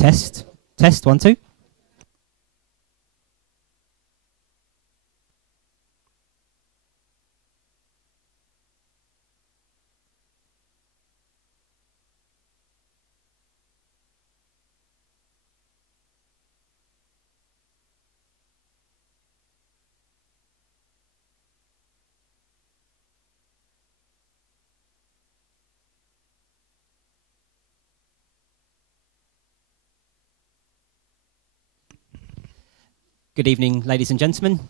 Test. Test, 1, 2. Good evening, ladies and gentlemen.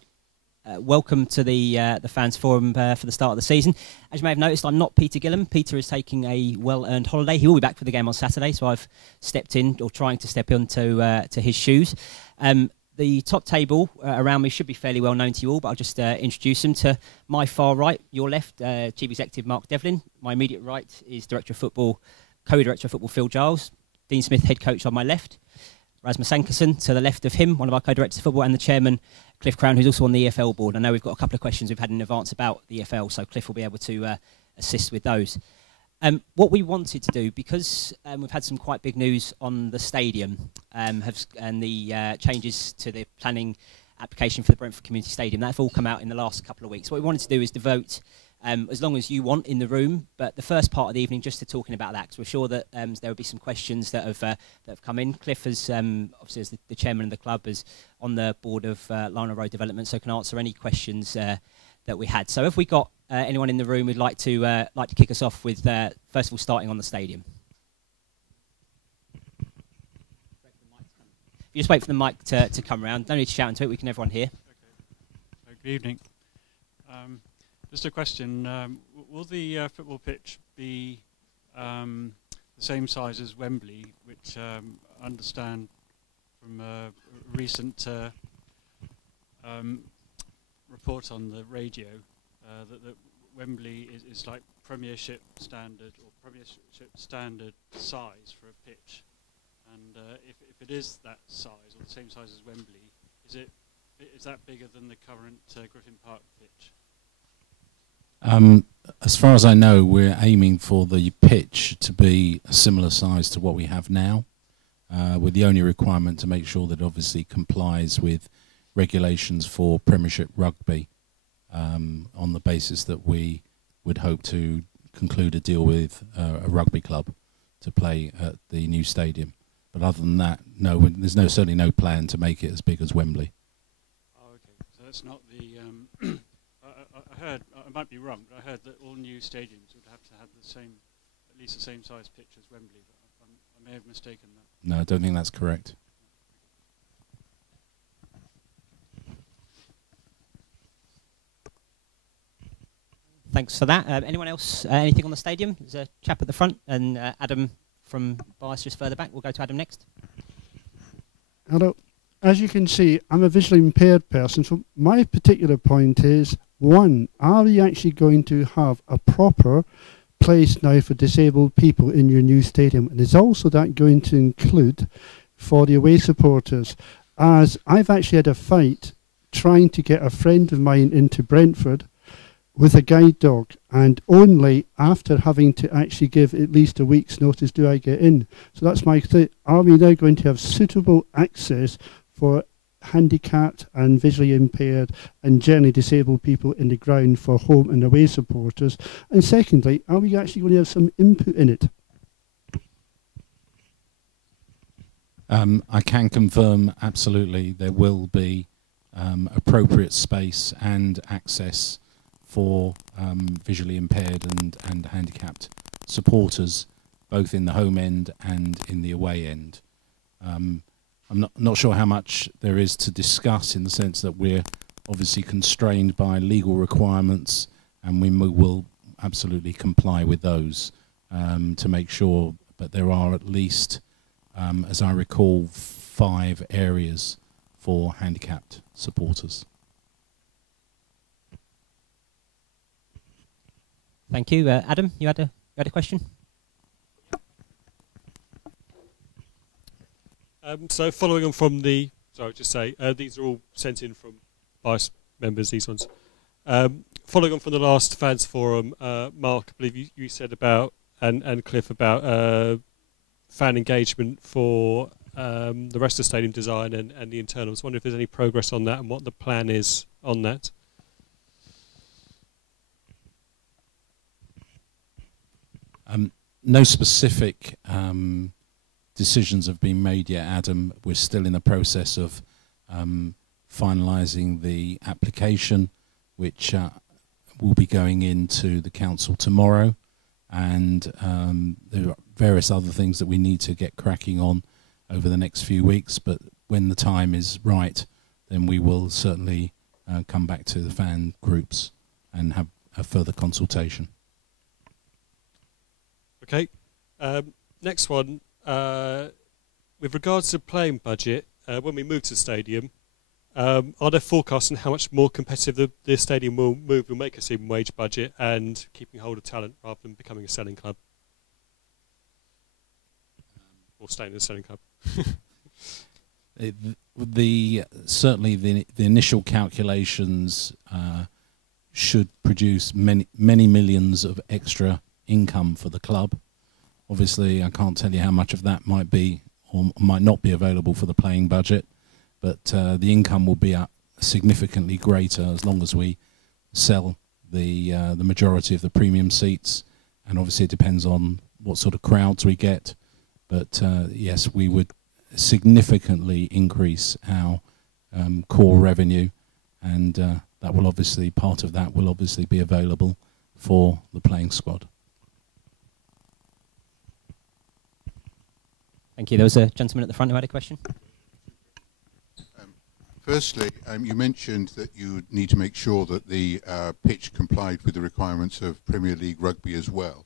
Welcome to the Fans Forum for the start of the season. As you may have noticed, I'm not Peter Gillam. Peter is taking a well-earned holiday. He will be back for the game on Saturday, so I've stepped in, or trying to step into to his shoes. The top table around me should be fairly well known to you all, but I'll just introduce them. To my far right, your left, Chief Executive Mark Devlin. My immediate right is Director of Football, Co-Director of Football Phil Giles. Dean Smith, Head Coach on my left. Rasmus Ankerson to the left of him, one of our co-directors of football, and the chairman, Cliff Crown, who's also on the EFL board. I know we've got a couple of questions we've had in advance about the EFL, so Cliff will be able to assist with those. What we wanted to do, because we've had some quite big news on the stadium and the changes to the planning application for the Brentford Community Stadium, that have all come out in the last couple of weeks. What we wanted to do is devote as long as you want in the room, but the first part of the evening just to talking about that, because we're sure that there will be some questions that have come in. Cliff, as obviously as the chairman of the club, is on the board of Lionel Road Development, so can answer any questions that we had. So, have we got anyone in the room who'd like to kick us off with first of all starting on the stadium? You just wait for the mic to come around. Don't need to shout into it. We can everyone hear. Okay. So, good evening. Just a question, will the football pitch be the same size as Wembley, which I understand from a recent report on the radio that Wembley is like Premiership standard size for a pitch, and if it is that size or the same size as Wembley, is that bigger than the current Griffin Park pitch? As far as I know, we're aiming for the pitch to be a similar size to what we have now, with the only requirement to make sure that it obviously complies with regulations for Premiership rugby, on the basis that we would hope to conclude a deal with a rugby club to play at the new stadium. But other than that, no, there's certainly no plan to make it as big as Wembley. Oh, okay. So that's not the... I heard, I might be wrong, but I heard that all new stadiums would have to have at least the same size pitch as Wembley, but I may have mistaken that. No, I don't think that's correct. Thanks for that. Anyone else? Anything on the stadium? There's a chap at the front, and Adam from Bias just further back. We'll go to Adam next. Hello. As you can see, I'm a visually impaired person, so my particular point is, one, are you actually going to have a proper place now for disabled people in your new stadium? And is also that going to include for the away supporters? As I've actually had a fight trying to get a friend of mine into Brentford with a guide dog, and only after having to actually give at least a week's notice do I get in. So that's my thing. Are we now going to have suitable access for handicapped and visually impaired and generally disabled people in the ground for home and away supporters? And secondly, are we actually going to have some input in it? I can confirm absolutely there will be appropriate space and access for visually impaired and handicapped supporters, both in the home end and in the away end. I'm not sure how much there is to discuss, in the sense that we're obviously constrained by legal requirements, and we will absolutely comply with those to make sure. But there are at least, as I recall, 5 areas for handicapped supporters. Thank you. Adam, you had a question? So following on from the, sorry, just say, these are all sent in from Bias members, these ones. Following on from the last Fans Forum, Mark, I believe you said about, and Cliff, about fan engagement for the rest of the stadium design and the internals. I wonder if there's any progress on that and what the plan is on that. No specific decisions have been made yet, Adam. We're still in the process of finalising the application, which will be going into the council tomorrow, and there are various other things that we need to get cracking on over the next few weeks. But when the time is right, then we will certainly come back to the fan groups and have a further consultation. Okay. Next one. With regards to playing budget, when we move to the stadium, are there forecasts on how much more competitive the stadium will make a minimum wage budget and keeping hold of talent rather than becoming a selling club? Or staying a selling club? Certainly the initial calculations should produce many millions of extra income for the club. Obviously, I can't tell you how much of that might be or might not be available for the playing budget, but the income will be significantly greater as long as we sell the majority of the premium seats, and obviously it depends on what sort of crowds we get. But yes, we would significantly increase our core revenue, and that will obviously, part of that will obviously be available for the playing squad. Thank you. There was a gentleman at the front who had a question. Firstly, you mentioned that you need to make sure that the pitch complied with the requirements of Premier League rugby as well.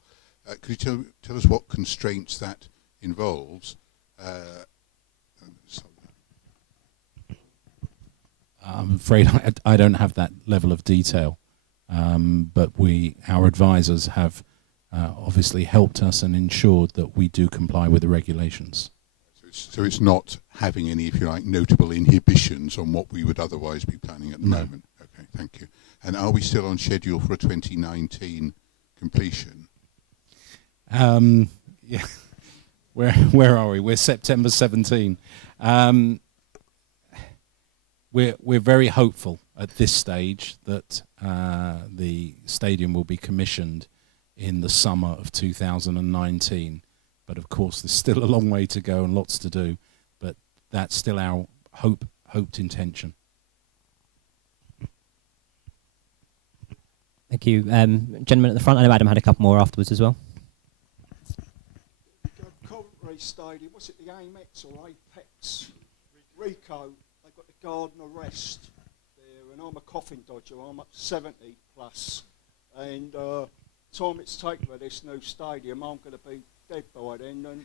Could you tell us what constraints that involves? I'm afraid I don't have that level of detail, but our advisors have obviously helped us and ensured that we do comply with the regulations. So it's not having any, if you like, notable inhibitions on what we would otherwise be planning at the moment? Okay, thank you. And are we still on schedule for a 2019 completion? Yeah. Where are we? We're September 17. We're very hopeful at this stage that the stadium will be commissioned in the summer of 2019. But of course, there's still a long way to go and lots to do. But that's still our hoped intention. Thank you. Gentleman at the front. I know Adam had a couple more afterwards as well. Coventry Stadium, what's it, the Amex or Apex? Rico, they've got the garden arrest there, and I'm a coffin dodger, I'm up to 70 plus, and time it's taken for this new stadium, I'm going to be dead by then, and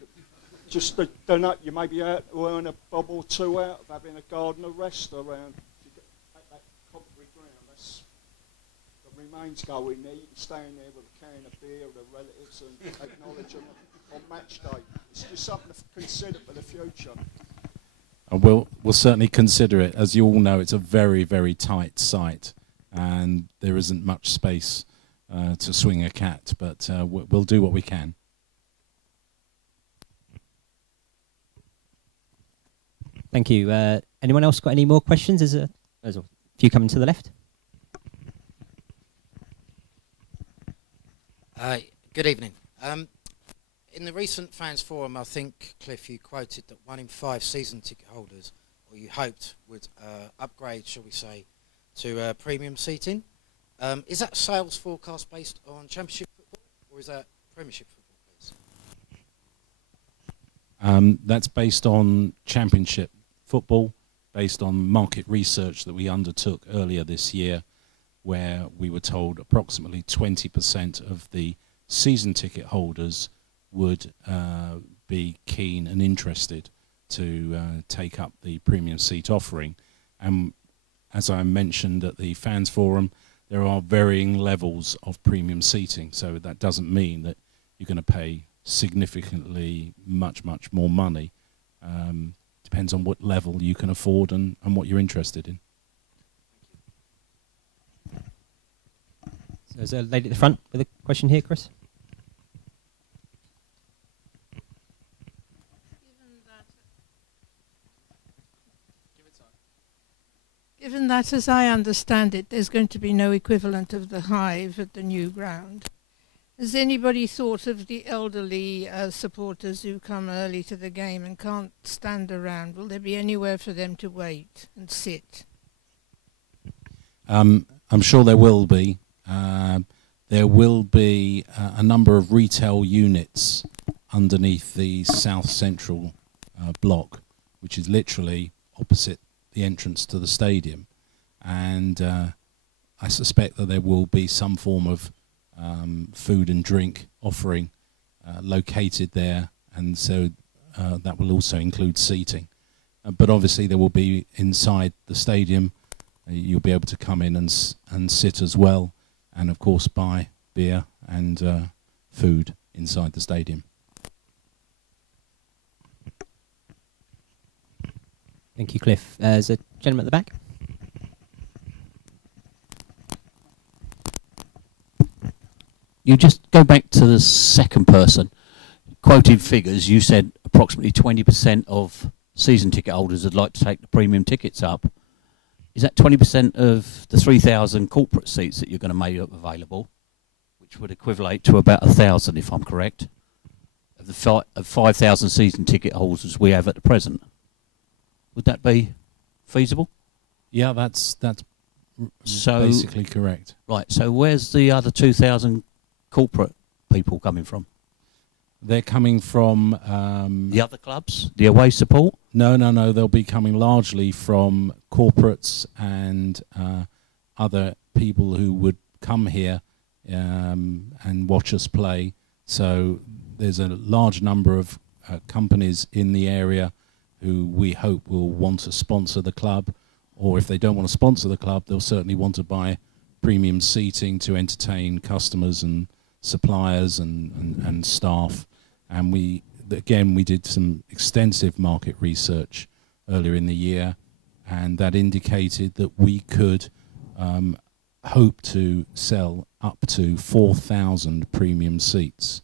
just don't know, you may be out to earn a bob or two out of having a garden arrest around at that Coventry ground. That's the remains go in there, you can stand there with a can of beer with the relatives and acknowledge them on match day. It's just something to consider for the future. And we'll certainly consider it. As you all know, it's a very, very tight site, and there isn't much space to swing a cat, but we'll do what we can. Thank you. Anyone else got any more questions? There's a few coming to the left. Good evening. In the recent fans forum, I think, Cliff, you quoted that 1 in 5 season ticket holders, or you hoped, would upgrade, shall we say, to premium seating. Is that sales forecast based on Championship football, or is that Premiership football, please? That's based on Championship football, based on market research that we undertook earlier this year, where we were told approximately 20% of the season ticket holders would be keen and interested to take up the premium seat offering. And as I mentioned at the fans forum, there are varying levels of premium seating, so that doesn't mean that you're going to pay significantly much more money. Depends on what level you can afford and what you're interested in. So there's a lady at the front with a question here, Chris. Given that, as I understand it, there's going to be no equivalent of the Hive at the new ground, has anybody thought of the elderly supporters who come early to the game and can't stand around? Will there be anywhere for them to wait and sit? I'm sure there will be. There will be a number of retail units underneath the South Central block, which is literally opposite the entrance to the stadium. And I suspect that there will be some form of food and drink offering located there, and so that will also include seating. But obviously there will be inside the stadium, you'll be able to come in and sit as well, and of course buy beer and food inside the stadium. Thank you, Cliff. There's a gentleman at the back. You just go back to the second person. Quoting figures, you said approximately 20% of season ticket holders would like to take the premium tickets up. Is that 20% of the 3,000 corporate seats that you're going to make available, which would equivalent to about 1,000, if I'm correct, of the 5,000 season ticket holders we have at the present? Would that be feasible? Yeah, that's so basically correct. Right. So where's the other 2,000 corporate people coming from? They're coming from the other clubs, the away support? No. They'll be coming largely from corporates and other people who would come here and watch us play. So there's a large number of companies in the area who we hope will want to sponsor the club, or if they don't want to sponsor the club, they'll certainly want to buy premium seating to entertain customers and suppliers and staff. And we did some extensive market research earlier in the year, and that indicated that we could hope to sell up to 4,000 premium seats.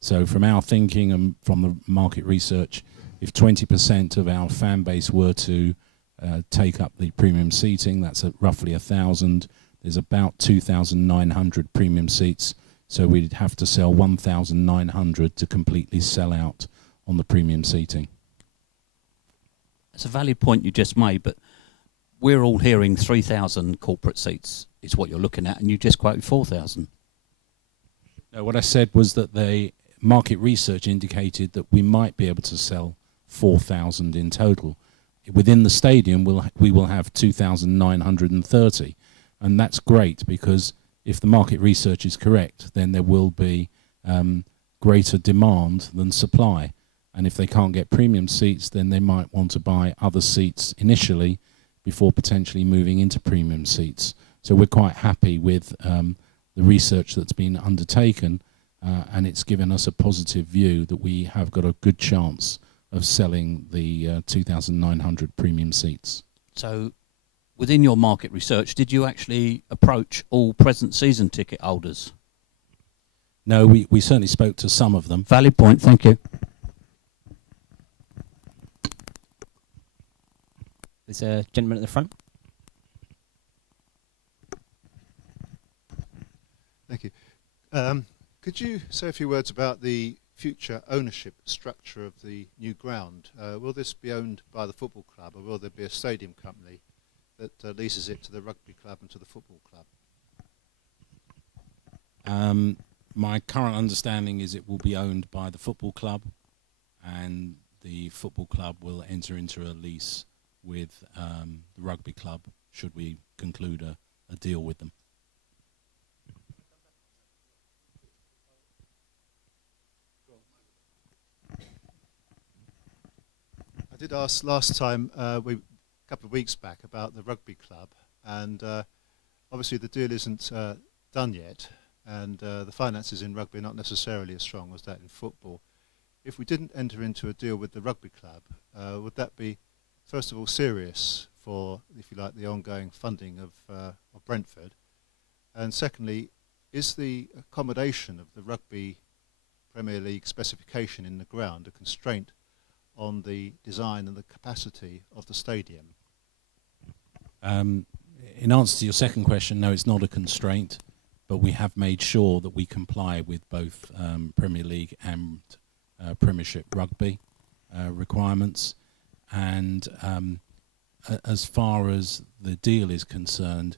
So from our thinking and from the market research, if 20% of our fan base were to take up the premium seating, that's at roughly 1,000. There's about 2,900 premium seats, so we'd have to sell 1,900 to completely sell out on the premium seating. That's a valid point you just made, but we're all hearing 3,000 corporate seats is what you're looking at, and you just quoted 4,000. No, what I said was that the market research indicated that we might be able to sell 4,000 in total. Within the stadium, we will have 2,930, and that's great, because if the market research is correct, then there will be greater demand than supply. And if they can't get premium seats, then they might want to buy other seats initially before potentially moving into premium seats. So we're quite happy with the research that's been undertaken, and it's given us a positive view that we have got a good chance of selling the 2,900 premium seats. So within your market research, did you actually approach all present season ticket holders? No, we certainly spoke to some of them. Valid point, thank you. There's a gentleman at the front. Thank you. Could you say a few words about the future ownership structure of the new ground? Will this be owned by the football club, or will there be a stadium company that leases it to the rugby club and to the football club? My current understanding is it will be owned by the football club, and the football club will enter into a lease with the rugby club should we conclude a deal with them. I did ask last time, a couple of weeks back, about the rugby club, and obviously the deal isn't done yet, and the finances in rugby are not necessarily as strong as that in football. If we didn't enter into a deal with the rugby club, would that be, first of all, serious for, if you like, the ongoing funding of Brentford? And secondly, is the accommodation of the Rugby Premier League specification in the ground a constraint on the design and the capacity of the stadium? In answer to your second question, no, it's not a constraint, but we have made sure that we comply with both Premier League and Premiership rugby requirements. And as far as the deal is concerned,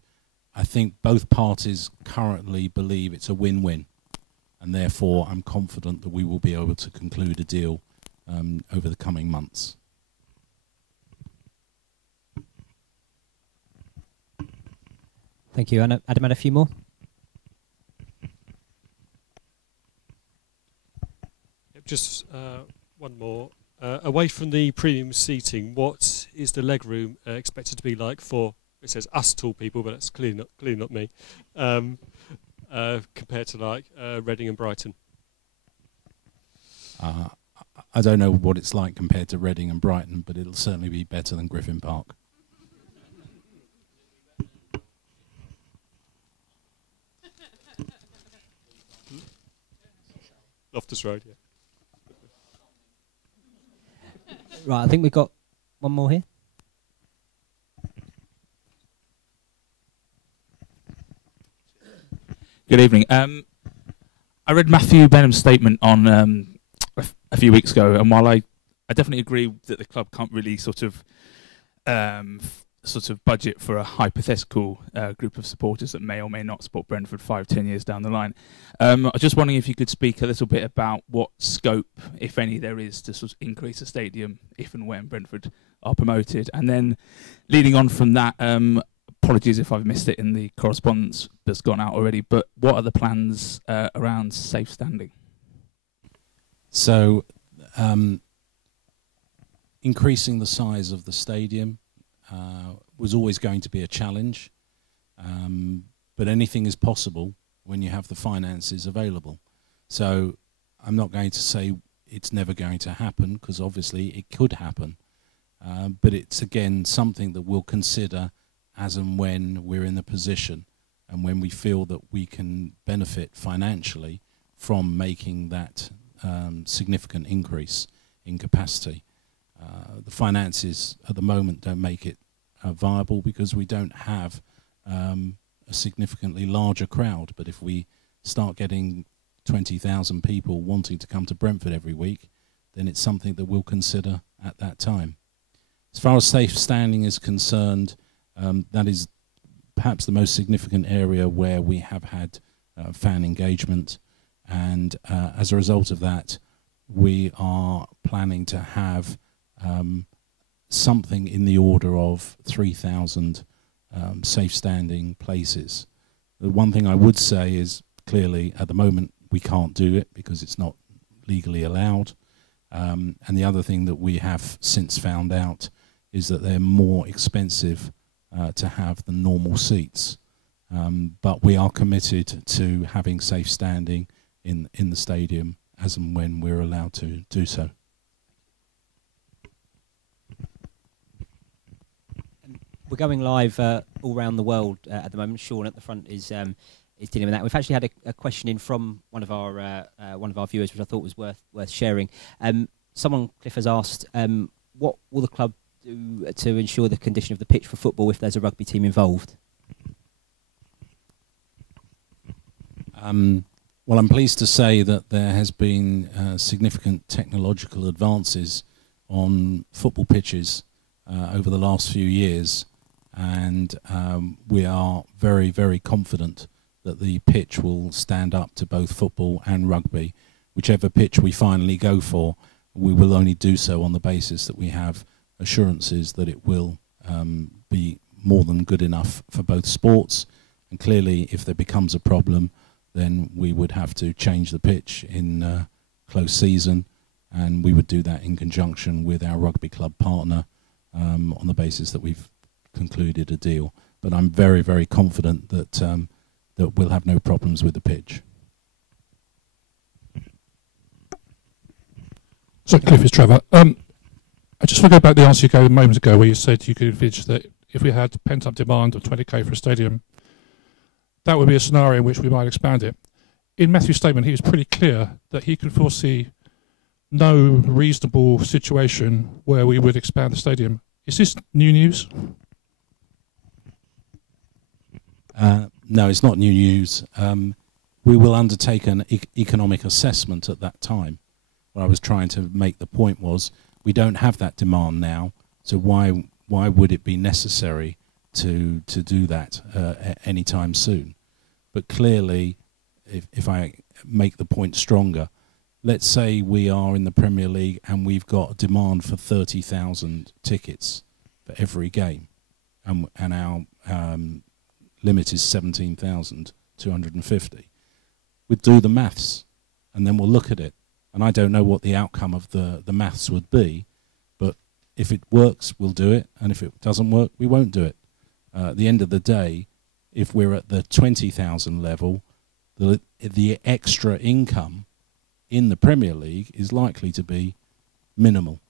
I think both parties currently believe it's a win-win, and therefore I'm confident that we will be able to conclude a deal over the coming months. Thank you. Adam had a few more. Just one more. Away from the premium seating, what is the leg room expected to be like for, it says us tall people, but that's clearly not me, compared to like Reading and Brighton? I don't know what it's like compared to Reading and Brighton, but it'll certainly be better than Griffin Park. Loftus Road, yeah. Right, I think we've got one more here. Good evening. I read Matthew Benham's statement on a few weeks ago, and while I definitely agree that the club can't really sort of budget for a hypothetical group of supporters that may or may not support Brentford 5-10 years down the line, I was just wondering if you could speak a little bit about what scope, if any, there is to sort of increase the stadium if and when Brentford are promoted. And then leading on from that, apologies if I've missed it in the correspondence that's gone out already, but what are the plans around safe standing? So, increasing the size of the stadium was always going to be a challenge, but anything is possible when you have the finances available. So I'm not going to say it's never going to happen, because obviously it could happen, but it's again something that we'll consider as and when we're in the position and when we feel that we can benefit financially from making that significant increase in capacity. The finances at the moment don't make it viable because we don't have a significantly larger crowd. But if we start getting 20,000 people wanting to come to Brentford every week, then it's something that we'll consider at that time. As far as safe standing is concerned, that is perhaps the most significant area where we have had fan engagement, and as a result of that, we are planning to have something in the order of 3,000 safe standing places. The one thing I would say is clearly at the moment we can't do it because it's not legally allowed, and the other thing that we have since found out is that they're more expensive to have than normal seats, but we are committed to having safe standing in the stadium as and when we're allowed to do so. We're going live all around the world at the moment. Sean at the front is dealing with that. We've actually had a question in from one of our viewers, which I thought was worth sharing. Someone, Cliff, has asked, what will the club do to ensure the condition of the pitch for football if there's a rugby team involved? Well, I'm pleased to say that there has been significant technological advances on football pitches over the last few years, and we are very, very confident that the pitch will stand up to both football and rugby. Whichever pitch we finally go for, we will only do so on the basis that we have assurances that it will be more than good enough for both sports. And clearly, if there becomes a problem, then we would have to change the pitch in close season, and we would do that in conjunction with our rugby club partner on the basis that we've concluded a deal. But I'm very, very confident that that we'll have no problems with the pitch. So, Cliff, it's Trevor. I just want to go back to the answer you gave a moment ago where you said you could envisage that if we had pent-up demand of 20k for a stadium, that would be a scenario in which we might expand it. In Matthew's statement, he was pretty clear that he could foresee no reasonable situation where we would expand the stadium. Is this new news? No, it's not new news. We will undertake an economic assessment at that time. What I was trying to make the point was we don't have that demand now, so why would it be necessary to do that anytime soon? But clearly, if I make the point stronger, let's say we are in the Premier League and we've got a demand for 30,000 tickets for every game, and our limit is 17,250. We'd do the maths, and then we'll look at it. And I don't know what the outcome of the maths would be, but if it works, we'll do it, and if it doesn't work, we won't do it. At the end of the day, if we're at the 20,000 level, the extra income in the Premier League is likely to be minimal,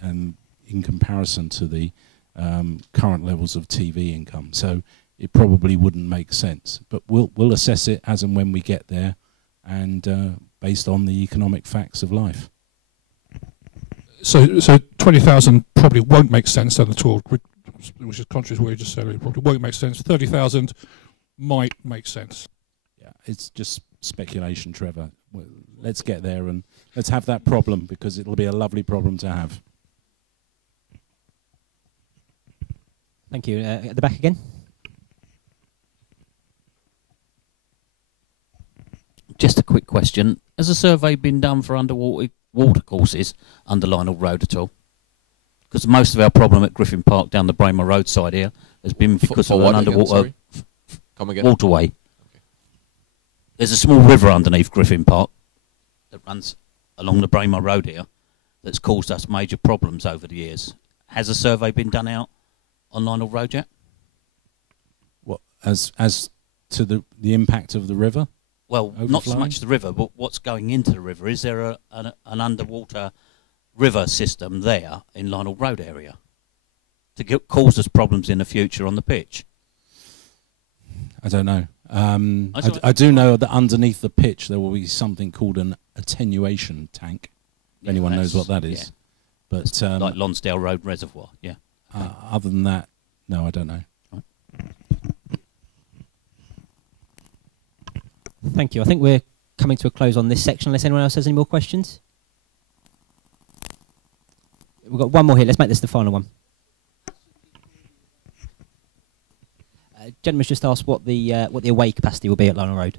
and in comparison to the current levels of TV income. So it probably wouldn't make sense. But we'll assess it as and when we get there, and based on the economic facts of life. So 20,000 probably won't make sense then at all, which is contrary to what you just said. It probably won't make sense. 30,000 might make sense. Yeah, it's just speculation, Trevor. Let's get there and let's have that problem, because it'll be a lovely problem to have. Thank you. At the back again. Just a quick question. Has a survey been done for underwater courses under Lionel Road at all? Because most of our problem at Griffin Park down the Braemar Road side here has been because of an underwater waterway. Okay. There's a small river underneath Griffin Park that runs along the Braemar Road here that's caused us major problems over the years. Has a survey been done out on Lionel Road yet? What, as to the impact of the river? Well, not so much the river, but what's going into the river. Is there an underwater river system there in Lionel Road area to cause us problems in the future on the pitch? I don't know. I do know that underneath the pitch there will be something called an attenuation tank. If anyone knows what that is. Yeah. But like Lonsdale Road Reservoir, yeah. Other than that, no, I don't know. Right. Thank you. I think we're coming to a close on this section, unless anyone else has any more questions. We've got one more here. Let's make this the final one. Gentleman's just asked what the away capacity will be at Lionel Road.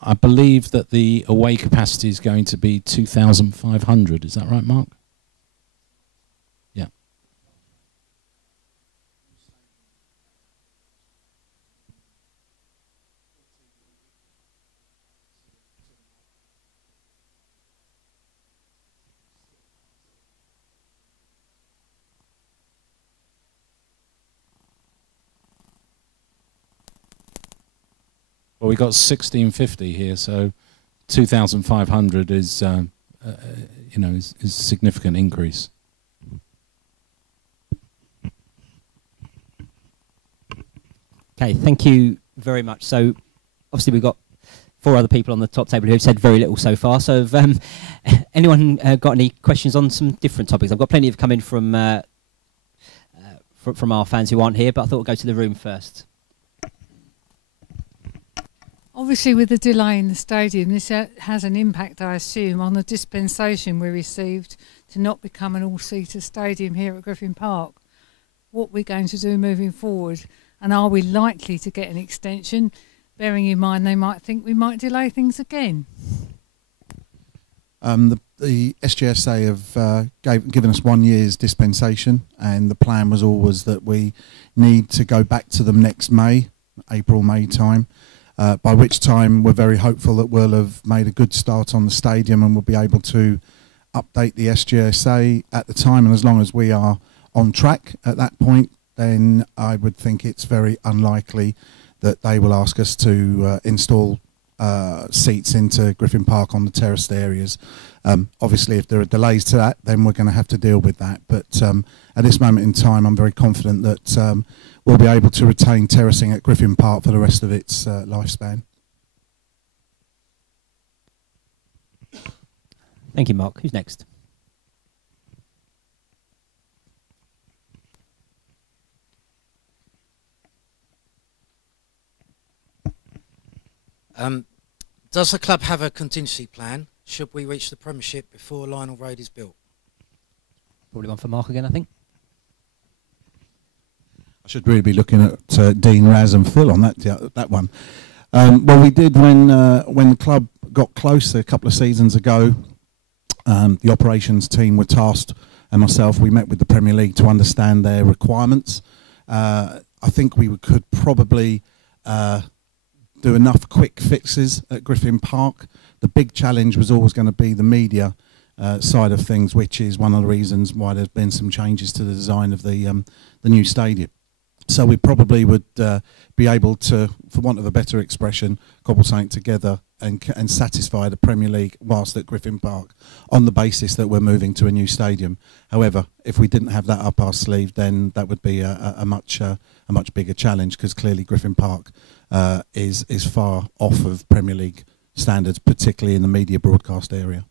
I believe that the away capacity is going to be 2,500. Is that right, Mark? Yeah. Well, we got 1,650 here, so 2,500 is, is a significant increase. Okay, thank you very much. So, obviously, we've got 4 other people on the top table who've said very little so far. So, if anyone got any questions on some different topics? I've got plenty of coming from our fans who aren't here, but I thought we'd go to the room first. Obviously, with the delay in the stadium, this has an impact, I assume, on the dispensation we received to not become an all-seater stadium here at Griffin Park. What we're going to do moving forward, and are we likely to get an extension, bearing in mind they might think we might delay things again? The SGSA have given us 1 year's dispensation, and the plan was always that we need to go back to them next May, April-May time. By which time we're very hopeful that we'll have made a good start on the stadium and we'll be able to update the SGSA at the time. And as long as we are on track at that point, then I would think it's very unlikely that they will ask us to install seats into Griffin Park on the terraced areas. Obviously, if there are delays to that, then we're going to have to deal with that. But at this moment in time, I'm very confident that we'll be able to retain terracing at Griffin Park for the rest of its lifespan. Thank you, Mark. Who's next? Does the club have a contingency plan should we reach the Premiership before Lionel Road is built? Probably one for Mark again, I think. I should really be looking at Dean, Raz and Phil on that one. Well, we did when the club got close a couple of seasons ago. The operations team were tasked, and myself, we met with the Premier League to understand their requirements. I think we could probably do enough quick fixes at Griffin Park. The big challenge was always going to be the media side of things, which is one of the reasons why there's been some changes to the design of the new stadium. So we probably would be able to, for want of a better expression, cobble something together and satisfy the Premier League whilst at Griffin Park on the basis that we're moving to a new stadium. However, if we didn't have that up our sleeve, then that would be a much bigger challenge, because clearly Griffin Park is far off of Premier League standards, particularly in the media broadcast area.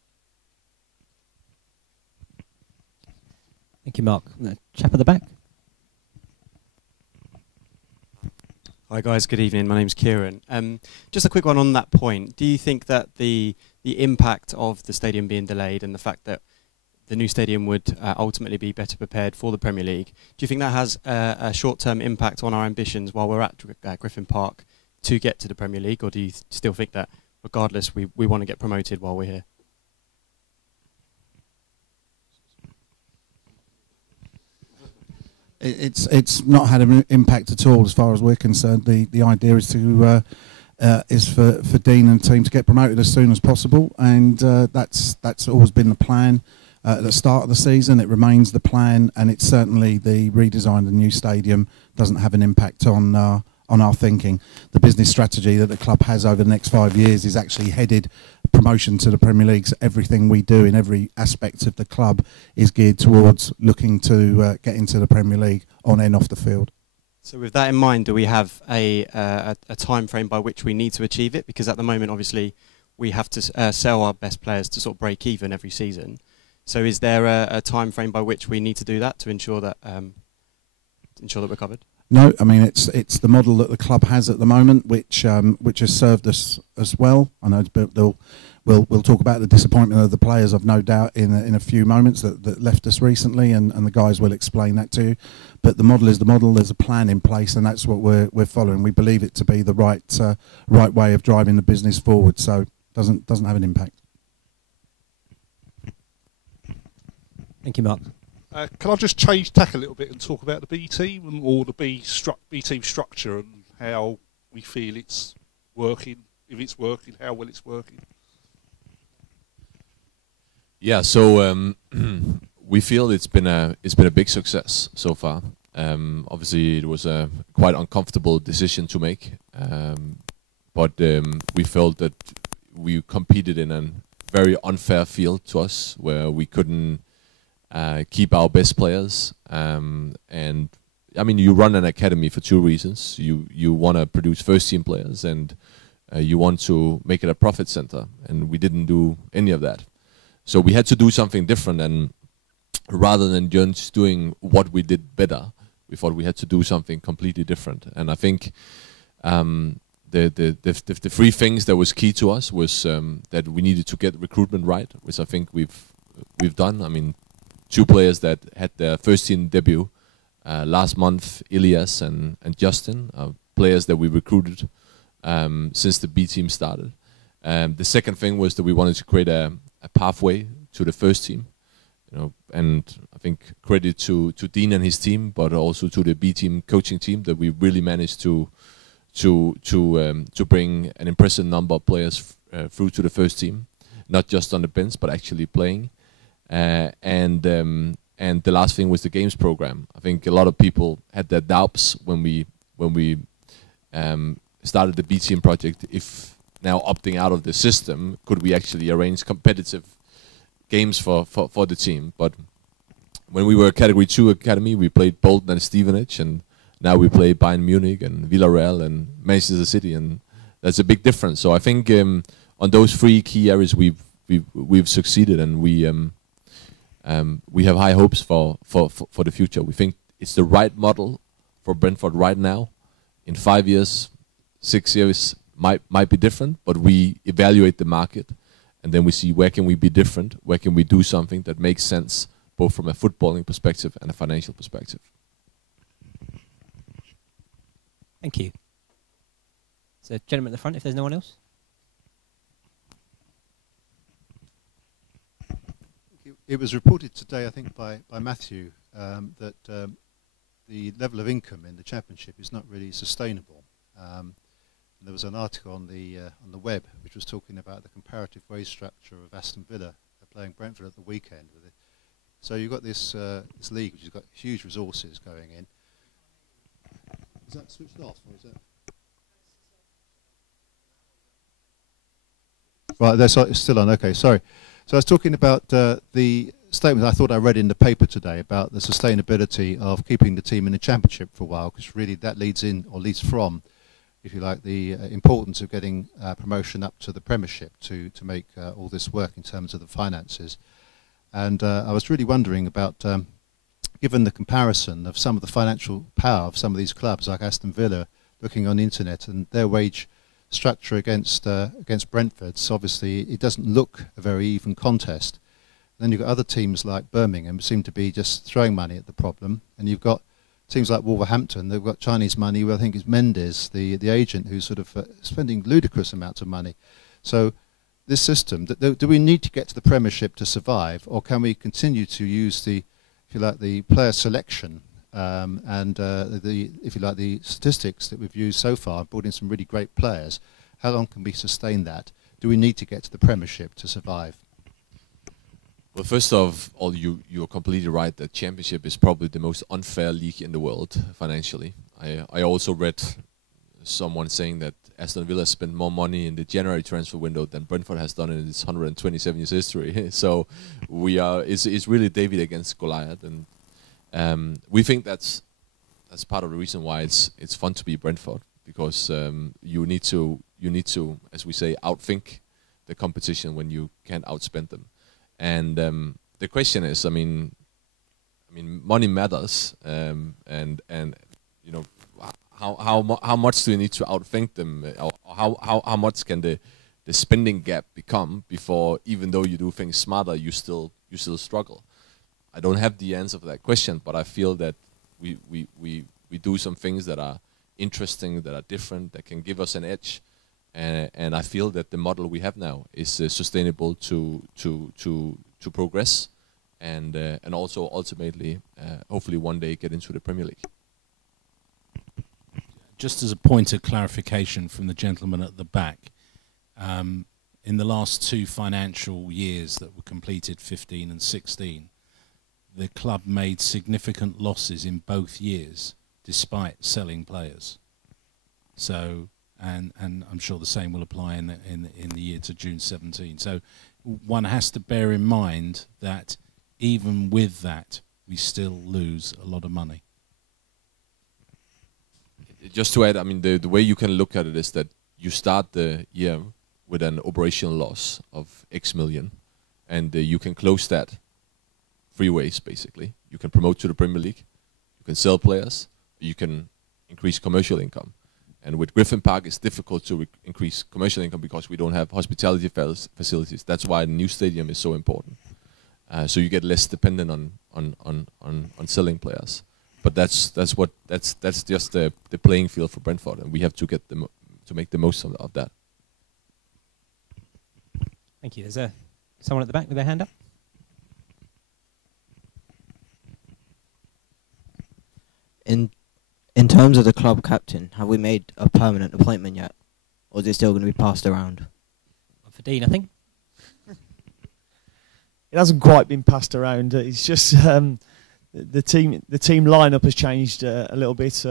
Thank you, Mark. The chap at the back. Hi guys, good evening. My name's Kieran. Just a quick one on that point. Do you think that the impact of the stadium being delayed and the fact that the new stadium would ultimately be better prepared for the Premier League, do you think that has a short-term impact on our ambitions while we're at Griffin Park to get to the Premier League, or do you still think that regardless we want to get promoted while we're here? It's not had an impact at all as far as we're concerned. The idea is to for Dean and team to get promoted as soon as possible, and that's always been the plan at the start of the season. It remains the plan, and it's certainly the redesign of the new stadium doesn't have an impact on our thinking. The business strategy that the club has over the next 5 years is actually headed promotion to the Premier League. So everything we do in every aspect of the club is geared towards looking to get into the Premier League on and off the field. So with that in mind, do we have a time frame by which we need to achieve it? Because at the moment, obviously, we have to sell our best players to sort of break even every season. So is there a time frame by which we need to do that to ensure that we're covered? No, I mean it's the model that the club has at the moment, which has served us as well. I know we'll talk about the disappointment of the players, I've no doubt, in a few moments that left us recently, and the guys will explain that to you. But the model is the model. There's a plan in place, and that's what we're following. We believe it to be the right way of driving the business forward. So doesn't have an impact. Thank you, Mark. Can I just change tack a little bit and talk about the B team or the B team structure and how we feel it's working, if it's working, how well it's working? Yeah, so we feel it's been a big success so far. Obviously, it was a quite uncomfortable decision to make, but we felt that we competed in a very unfair field to us, where we couldn't keep our best players, and I mean, you run an academy for two reasons. You want to produce first team players, and you want to make it a profit center, and we didn't do any of that. So we had to do something different, and rather than just doing what we did better, we thought we had to do something completely different. And I think the three things that was key to us was that we needed to get recruitment right, which I think we've done. I mean, two players that had their first team debut last month, Ilias and Justin, players that we recruited since the B team started. The second thing was that we wanted to create a pathway to the first team, and I think credit to Dean and his team, but also to the B team coaching team, that we really managed to bring an impressive number of players through to the first team, not just on the bench but actually playing. And the last thing was the games program. I think a lot of people had their doubts when we started the B team project. If now opting out of the system, could we actually arrange competitive games for the team? But when we were a Category 2 academy, we played Bolton and Stevenage, and now we play Bayern Munich and Villarreal and Manchester City, and that's a big difference. So I think on those three key areas we've succeeded, and we have high hopes for the future. We think it's the right model for Brentford right now. In 5 years, 6 years, might be different, but we evaluate the market, and then we see where can we be different, where can we do something that makes sense, both from a footballing perspective and a financial perspective. Thank you. So, gentleman at the front, if there's no one else. It was reported today, I think, by Matthew, that the level of income in the Championship is not really sustainable. There was an article on the web which was talking about the comparative wage structure of Aston Villa playing Brentford at the weekend. So you've got this this league which has got huge resources going in. Is that switched off, or is that? Right, it's still on. Okay, sorry. So I was talking about the statement I thought I read in the paper today about the sustainability of keeping the team in the Championship for a while, because really that leads in, or leads from, if you like, the importance of getting promotion up to the Premiership to make all this work in terms of the finances. And I was really wondering about, given the comparison of some of the financial power of some of these clubs like Aston Villa, looking on the internet and their wage structure against Brentford's, obviously it doesn't look a very even contest. And then you've got other teams like Birmingham who seem to be just throwing money at the problem, and you've got teams like Wolverhampton, they've got Chinese money, who I think is Mendes, the agent, who's sort of spending ludicrous amounts of money. So this system, do we need to get to the Premiership to survive, or can we continue to use the, if you like, the player selection and the, if you like, the statistics that we've used so far, brought in some really great players? How long can we sustain that? Do we need to get to the Premiership to survive? Well, first of all, you're completely right that Championship is probably the most unfair league in the world financially. I also read someone saying that Aston Villa spent more money in the January transfer window than Brentford has done in its 127 years history. So it's really David against Goliath, and we think that's part of the reason why it's fun to be Brentford, because you need to, as we say, outthink the competition when you can't outspend them. And the question is, I mean, money matters, and you know, how much do you need to outthink them? Or how much can the spending gap become before, even though you do things smarter, you still struggle? I don't have the answer for that question, but I feel that we do some things that are interesting, that are different, that can give us an edge. And I feel that the model we have now is sustainable to progress, and also ultimately, hopefully one day get into the Premier League. Just as a point of clarification from the gentleman at the back, in the last 2 financial years that were completed, 15 and 16, the club made significant losses in both years, despite selling players. So. And I'm sure the same will apply in the year to June 17. So one has to bear in mind that even with that, we still lose a lot of money. Just to add, I mean, the way you can look at it is that you start the year with an operational loss of X million, and you can close that 3 ways, basically. You can promote to the Premier League, you can sell players, you can increase commercial income. And with Griffin Park, it's difficult to increase commercial income because we don't have hospitality facilities. That's why the new stadium is so important. So you get less dependent on selling players. But that's just the playing field for Brentford, and we have to get to make the most of that. Thank you. There's someone at the back with their hand up. In terms of the club captain, have we made a permanent appointment yet? Or is it still going to be passed around? For Dean, I think. It hasn't quite been passed around. It's just the team lineup has changed a little bit.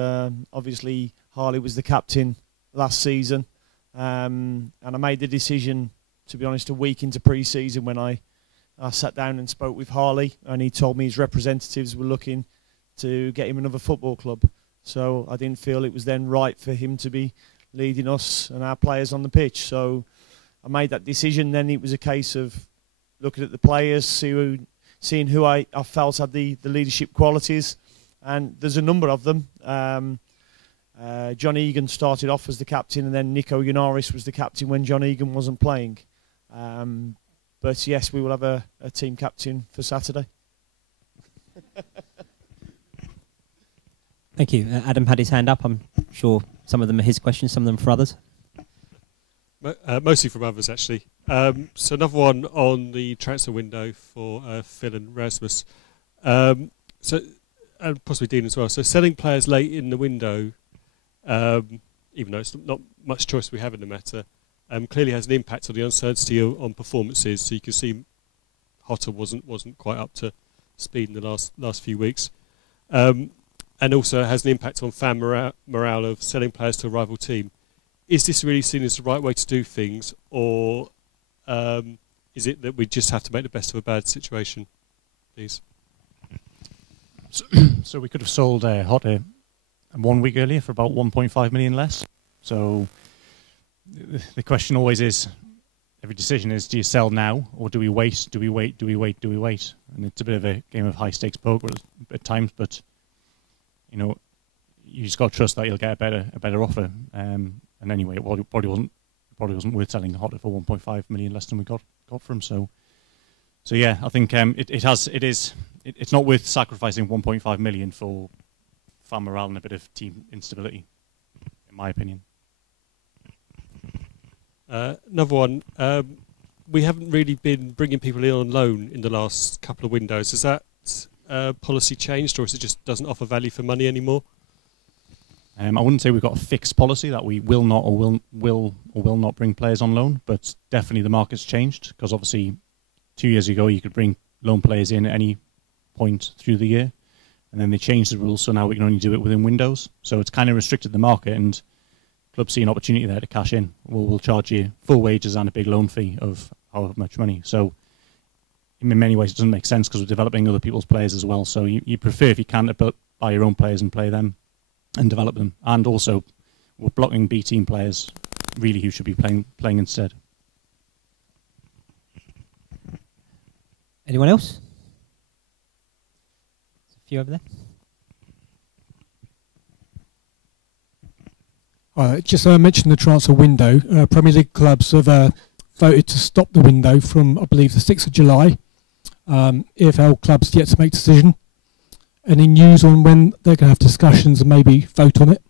Obviously, Harley was the captain last season. And I made the decision, to be honest, a week into pre-season when I sat down and spoke with Harley. And he told me his representatives were looking to get him another football club. So I didn't feel it was then right for him to be leading us and our players on the pitch. So I made that decision. Then it was a case of looking at the players, seeing who I felt had the leadership qualities. And there's a number of them. John Egan started off as the captain, and then Nico Yanaris was the captain when John Egan wasn't playing. But yes, we will have a team captain for Saturday. Thank you. Adam had his hand up. I'm sure some of them are his questions, some of them for others. Mostly from others, actually. So another one on the transfer window for Phil and Rasmus. And possibly Dean as well. So selling players late in the window, even though it's not much choice we have in the matter, clearly has an impact on the uncertainty on performances. So you can see Hotter wasn't quite up to speed in the last few weeks. And also has an impact on fan morale of selling players to a rival team. Is this really seen as the right way to do things, or is it that we just have to make the best of a bad situation, please? So we could have sold Hotter 1 week earlier for about 1.5 million less. So the question always is, every decision is, do you sell now, or do we wait? Do we wait? Do we wait? Do we wait? And it's a bit of a game of high stakes poker at times, but you know, you just got to trust that you'll get a better offer. And anyway, it probably wasn't worth selling Hotter for 1.5 million less than we got for him. So yeah, I think it's not worth sacrificing 1.5 million for fan morale and a bit of team instability, in my opinion. Another one. We haven't really been bringing people in on loan in the last couple of windows. Has that policy changed, or is it just doesn't offer value for money anymore? I wouldn't say we've got a fixed policy that we will not or will not bring players on loan, but definitely the market's changed, because obviously 2 years ago you could bring loan players in at any point through the year, and then they changed the rules, so now we can only do it within windows. So it's kind of restricted the market, and clubs see an opportunity there to cash in. We'll charge you full wages and a big loan fee of however much money. So in many ways it doesn't make sense, because we're developing other people's players as well. So you prefer, if you can, to buy your own players and play them and develop them. And also we're blocking B team players really who should be playing instead. Anyone else? There's a few over there. Just mentioned the transfer window. Premier League clubs have voted to stop the window from, I believe, the 6th of July. EFL clubs yet to make a decision. Any news on when they're going to have discussions and maybe vote on it?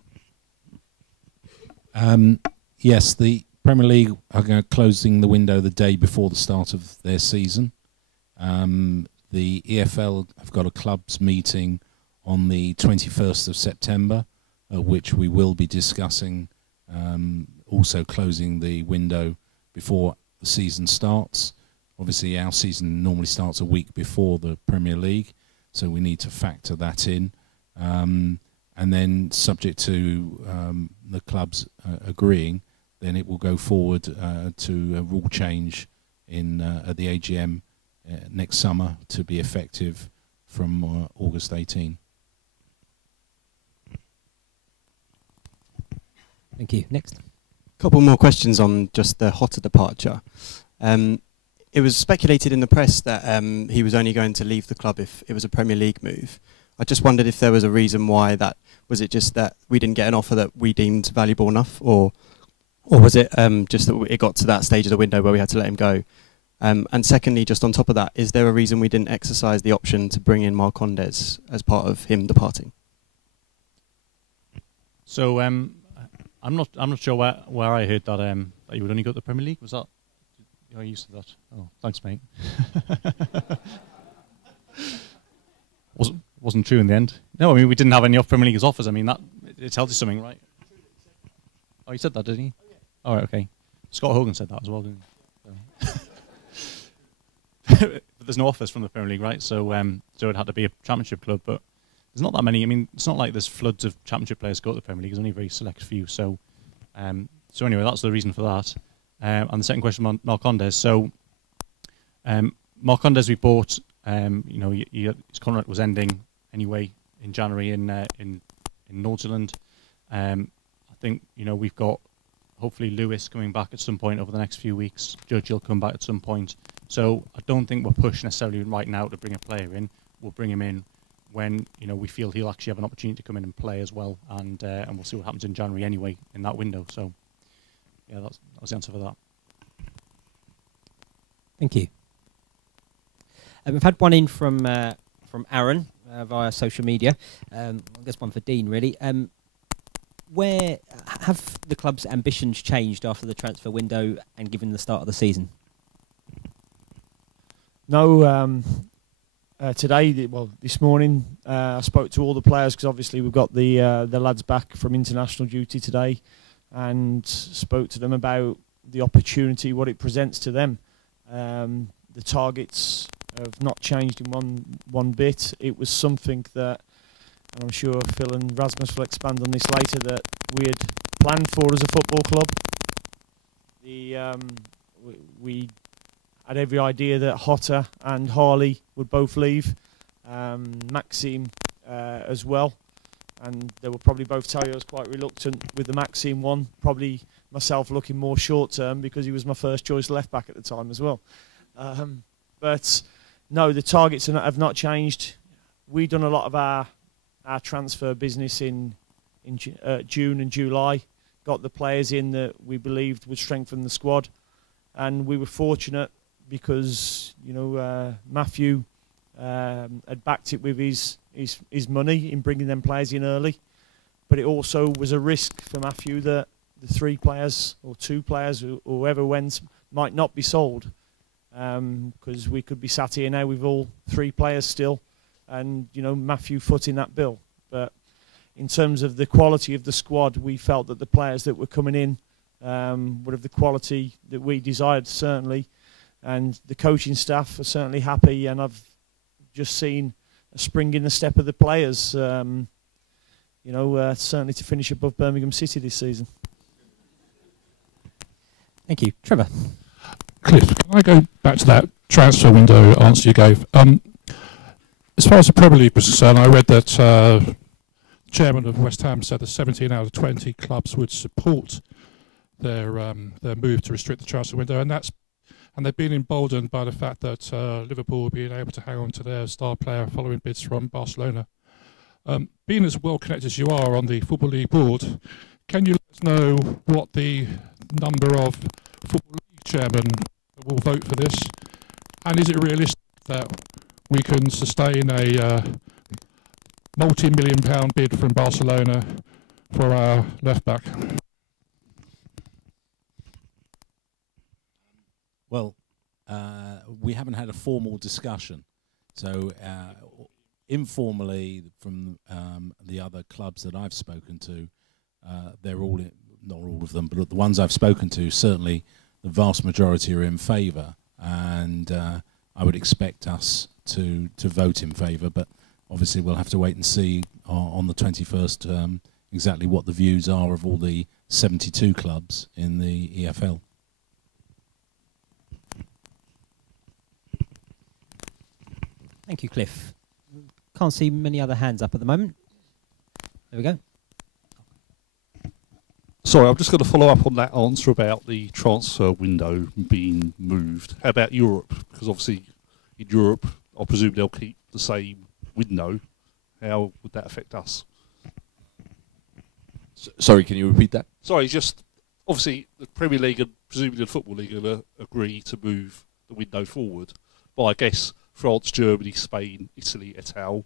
Yes, the Premier League are closing the window the day before the start of their season. The EFL have got a clubs meeting on the 21st of September, which we will be discussing, also closing the window before the season starts. Obviously our season normally starts a week before the Premier League, so we need to factor that in. And then subject to the clubs agreeing, then it will go forward to a rule change at the AGM next summer to be effective from August 18. Thank you. Next. Couple more questions on just the Hotter departure. It was speculated in the press that he was only going to leave the club if it was a Premier League move. I just wondered if there was a reason why that. Was it just that we didn't get an offer that we deemed valuable enough, or was it just that it got to that stage of the window where we had to let him go? And secondly, just on top of that, is there a reason we didn't exercise the option to bring in Marcondes as part of him departing? So I'm not sure where I heard that that you would only go to the Premier League. Was that? Oh, you said that. Oh, thanks, mate. Wasn't true in the end. No, I mean we didn't have any Premier League offers. I mean that it tells you something, right? Oh, he said that, didn't he? Oh, yeah. All right, okay. Scott Hogan said that as well, didn't he? But there's no offers from the Premier League, right? So so it had to be a Championship club, but there's not that many. I mean, it's not like there's floods of Championship players go to the Premier League. There's only a very select few. So so anyway, that's the reason for that. And the second question on Marcondes. So Marcondes we bought. You know, his contract was ending anyway in January in Nordsjælland. I think we've got hopefully Lewis coming back at some point over the next few weeks. Judge will come back at some point. So I don't think we're pushed necessarily right now to bring a player in. We'll bring him in when we feel he'll actually have an opportunity to come in and play as well, and we'll see what happens in January anyway in that window. So yeah, that was the answer for that. Thank you. We've had one in from Aaron via social media. I guess one for Dean, really. Where have the club's ambitions changed after the transfer window and given the start of the season? No, this morning I spoke to all the players, because obviously we've got the lads back from international duty today, and spoke to them about the opportunity, what it presents to them. The targets have not changed in one bit. It was something that, and I'm sure Phil and Rasmus will expand on this later, that we had planned for as a football club. We had every idea that Hotter and Harley would both leave, Maxime as well, and they will probably both tell you I was quite reluctant with the Maxime one, probably myself looking more short term because he was my first choice left back at the time as well. But no, the targets have not changed. We've done a lot of our transfer business in June and July, got the players in that we believed would strengthen the squad, and we were fortunate because Matthew had backed it with his money in bringing them players in early, but it also was a risk for Matthew that the 3 players or 2 players or whoever went might not be sold, because we could be sat here now with all 3 players still, and Matthew footing that bill. But in terms of the quality of the squad, we felt that the players that were coming in were of the quality that we desired, certainly, and the coaching staff are certainly happy, and I've just seen a spring in the step of the players, certainly to finish above Birmingham City this season. Thank you. Trevor. Cliff, can I go back to that transfer window answer you gave? As far as the Premier League was concerned, I read that chairman of West Ham said that 17 out of 20 clubs would support their move to restrict the transfer window, and they've been emboldened by the fact that Liverpool being able to hang on to their star player following bids from Barcelona. Being as well connected as you are on the Football League board, can you let us know what the number of Football League chairmen will vote for this, and is it realistic that we can sustain a multi-million-pound bid from Barcelona for our left-back? Well, we haven't had a formal discussion, so informally from the other clubs that I've spoken to, they're all, not all of them, but the ones I've spoken to, certainly the vast majority are in favour, and I would expect us to vote in favour, but obviously we'll have to wait and see on the 21st exactly what the views are of all the 72 clubs in the EFL. Thank you, Cliff. Can't see many other hands up at the moment. There we go. Sorry, I'm just going to follow up on that answer about the transfer window being moved. How about Europe? Because obviously in Europe, I presume they'll keep the same window. How would that affect us? Sorry, can you repeat that? Sorry, just obviously the Premier League and presumably the Football League are going to agree to move the window forward. But I guess France, Germany, Spain, Italy, et al.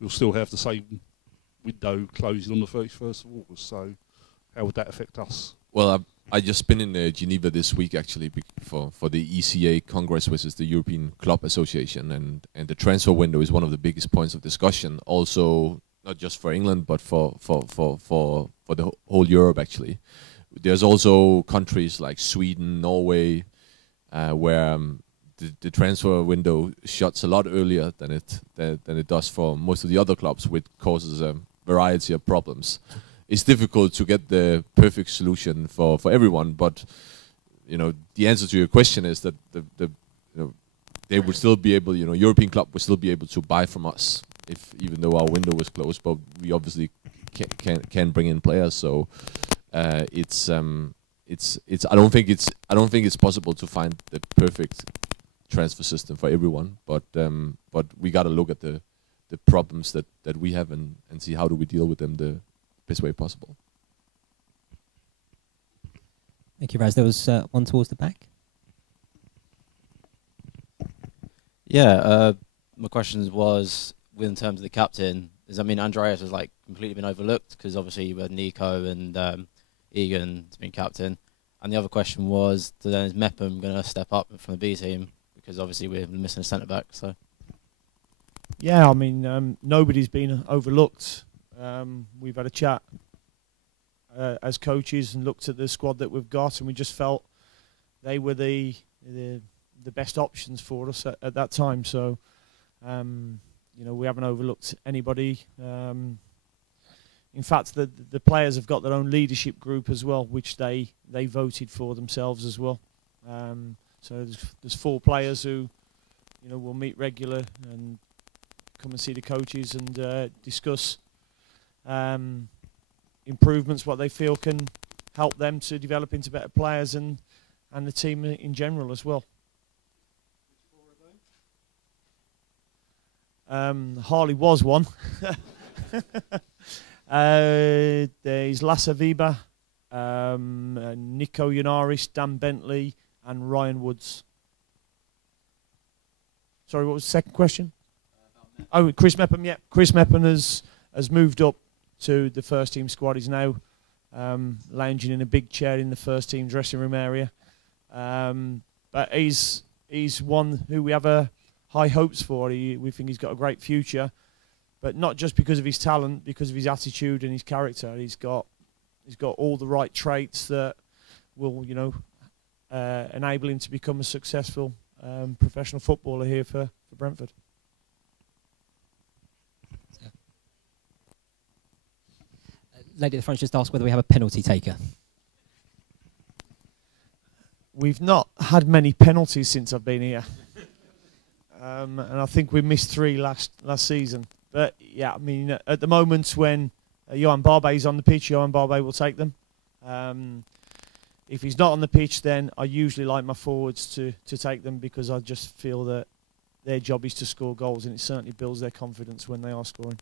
will still have the same window closing on the 31st of August. So how would that affect us? Well, I just been in Geneva this week actually for the ECA Congress, which is the European Club Association, and the transfer window is one of the biggest points of discussion. Also, not just for England, but for the whole Europe actually. There's also countries like Sweden, Norway, where the transfer window shuts a lot earlier than it does for most of the other clubs, which causes a variety of problems. It's difficult to get the perfect solution for everyone, but the answer to your question is that they would still be able, European club would still be able to buy from us even though our window was closed, but we obviously can bring in players. So it's I don't think it's possible to find the perfect transfer system for everyone, but we got to look at the the problems that we have and see how do we deal with them the best way possible. Thank you, Raz. There was one towards the back. Yeah, my question was, in terms of the captain, does that mean Andreas has like completely been overlooked? Because obviously you had Nico and Egan to be captain. And the other question was, then is Mepham going to step up from the B team? Because obviously we're missing a centre back. So. Yeah, I mean, nobody's been overlooked. We've had a chat as coaches and looked at the squad that we've got, and we just felt they were the best options for us at that time. So, you know, we haven't overlooked anybody. In fact, the players have got their own leadership group as well, which they voted for themselves as well. So there's 4 players who, you know, will meet regular and come and see the coaches and discuss improvements, what they feel can help them to develop into better players and the team in general as well. Harley was one. There's Lasse Weber, Nico Yanaris, Dan Bentley, and Ryan Woods. Sorry, what was the second question? Oh, Chris Mepham. Yeah, Chris Mepham has moved up to the first team squad. He's now lounging in a big chair in the first team dressing room area. But he's one who we have high hopes for. We think he's got a great future, but not just because of his talent, because of his attitude and his character. He's got all the right traits that will, you know, enable him to become a successful professional footballer here for Brentford. Lady at the front just asked whether we have a penalty taker. We've not had many penalties since I've been here. And I think we missed 3 last season. But yeah, I mean, at the moment when Johan Barbe's on the pitch, Johan Barbe will take them. If he's not on the pitch, then I usually like my forwards to take them, because I just feel that their job is to score goals, and it certainly builds their confidence when they are scoring.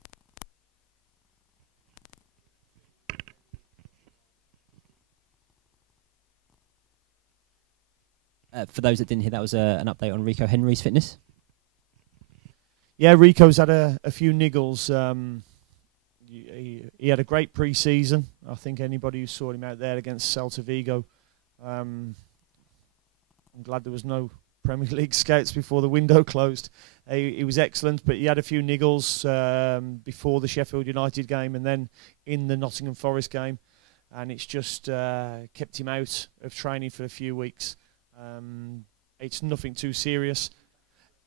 For those that didn't hear, that was an update on Rico Henry's fitness. Yeah, Rico's had a few niggles. He had a great pre-season. I think anybody who saw him out there against Celta Vigo, I'm glad there was no Premier League scouts before the window closed. He was excellent, but he had a few niggles before the Sheffield United game and then in the Nottingham Forest game, and it's just kept him out of training for a few weeks. It's nothing too serious.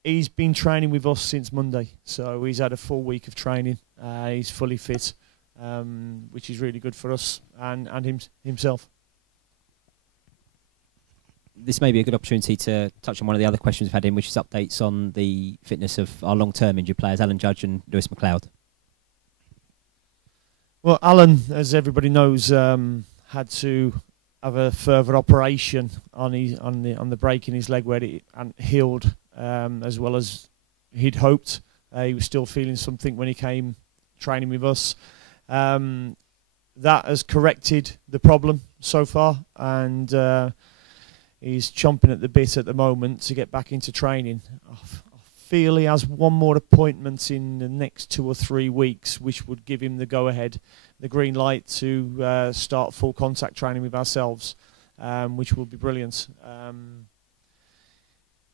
He's been training with us since Monday, so he's had a full week of training. He's fully fit, which is really good for us and himself. This may be a good opportunity to touch on one of the other questions we've had in, which is updates on the fitness of our long-term injured players, Alan Judge and Lewis McLeod. Well, Alan, as everybody knows, had to have a further operation on the break in his leg where it hadn't healed as well as he'd hoped. He was still feeling something when he came training with us. That has corrected the problem so far, and he's chomping at the bit at the moment to get back into training. I feel he has one more appointment in the next 2 or 3 weeks, which would give him the go-ahead, the green light to start full contact training with ourselves, which will be brilliant.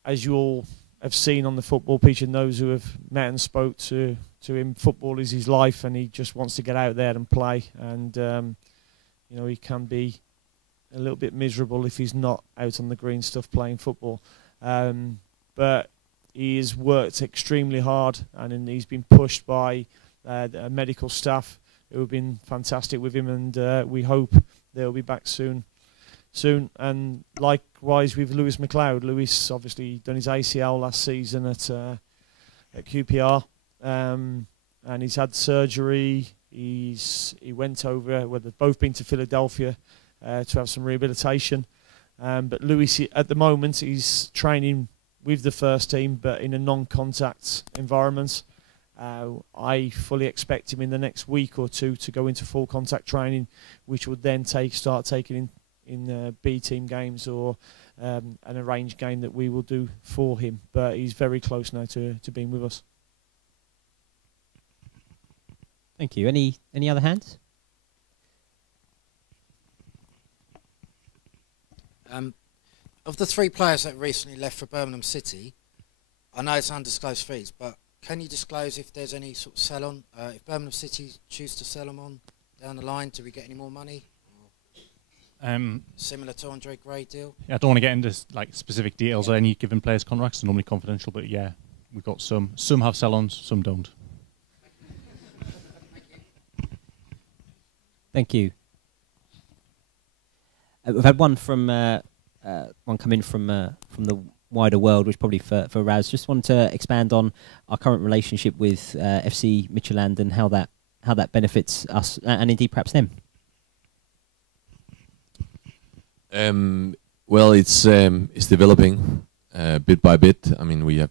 As you all have seen on the football pitch, and those who have met and spoke to him, football is his life, and he just wants to get out there and play. And you know, he can be a little bit miserable if he's not out on the green stuff playing football. But he has worked extremely hard, and he's been pushed by the medical staff who have been fantastic with him, and we hope they'll be back soon. And likewise with Lewis McLeod. Lewis obviously done his ACL last season at QPR, and he's had surgery. He went over, well, they've both been to Philadelphia to have some rehabilitation. But Lewis, at the moment, he's training with the first team, but in a non-contact environment. I fully expect him in the next week or two to go into full contact training, which would then start taking in B team games or an arranged game that we will do for him. But he's very close now to being with us. Thank you. Any other hands? Of the 3 players that recently left for Birmingham City, I know it's undisclosed fees, but can you disclose if there's any sort of sell-on? If Birmingham City choose to sell them on down the line, do we get any more money? Similar to Andre Gray deal? Yeah, I don't want to get into like specific details of any given player's contracts. They're normally confidential, but yeah, we've got some. Some have sell-ons, some don't. Thank you. We've had one from one come in from the wider world, which probably for Raz. Just wanted to expand on our current relationship with FC Midtjylland and how that benefits us and indeed perhaps them. Well, it's developing bit by bit. I mean, we have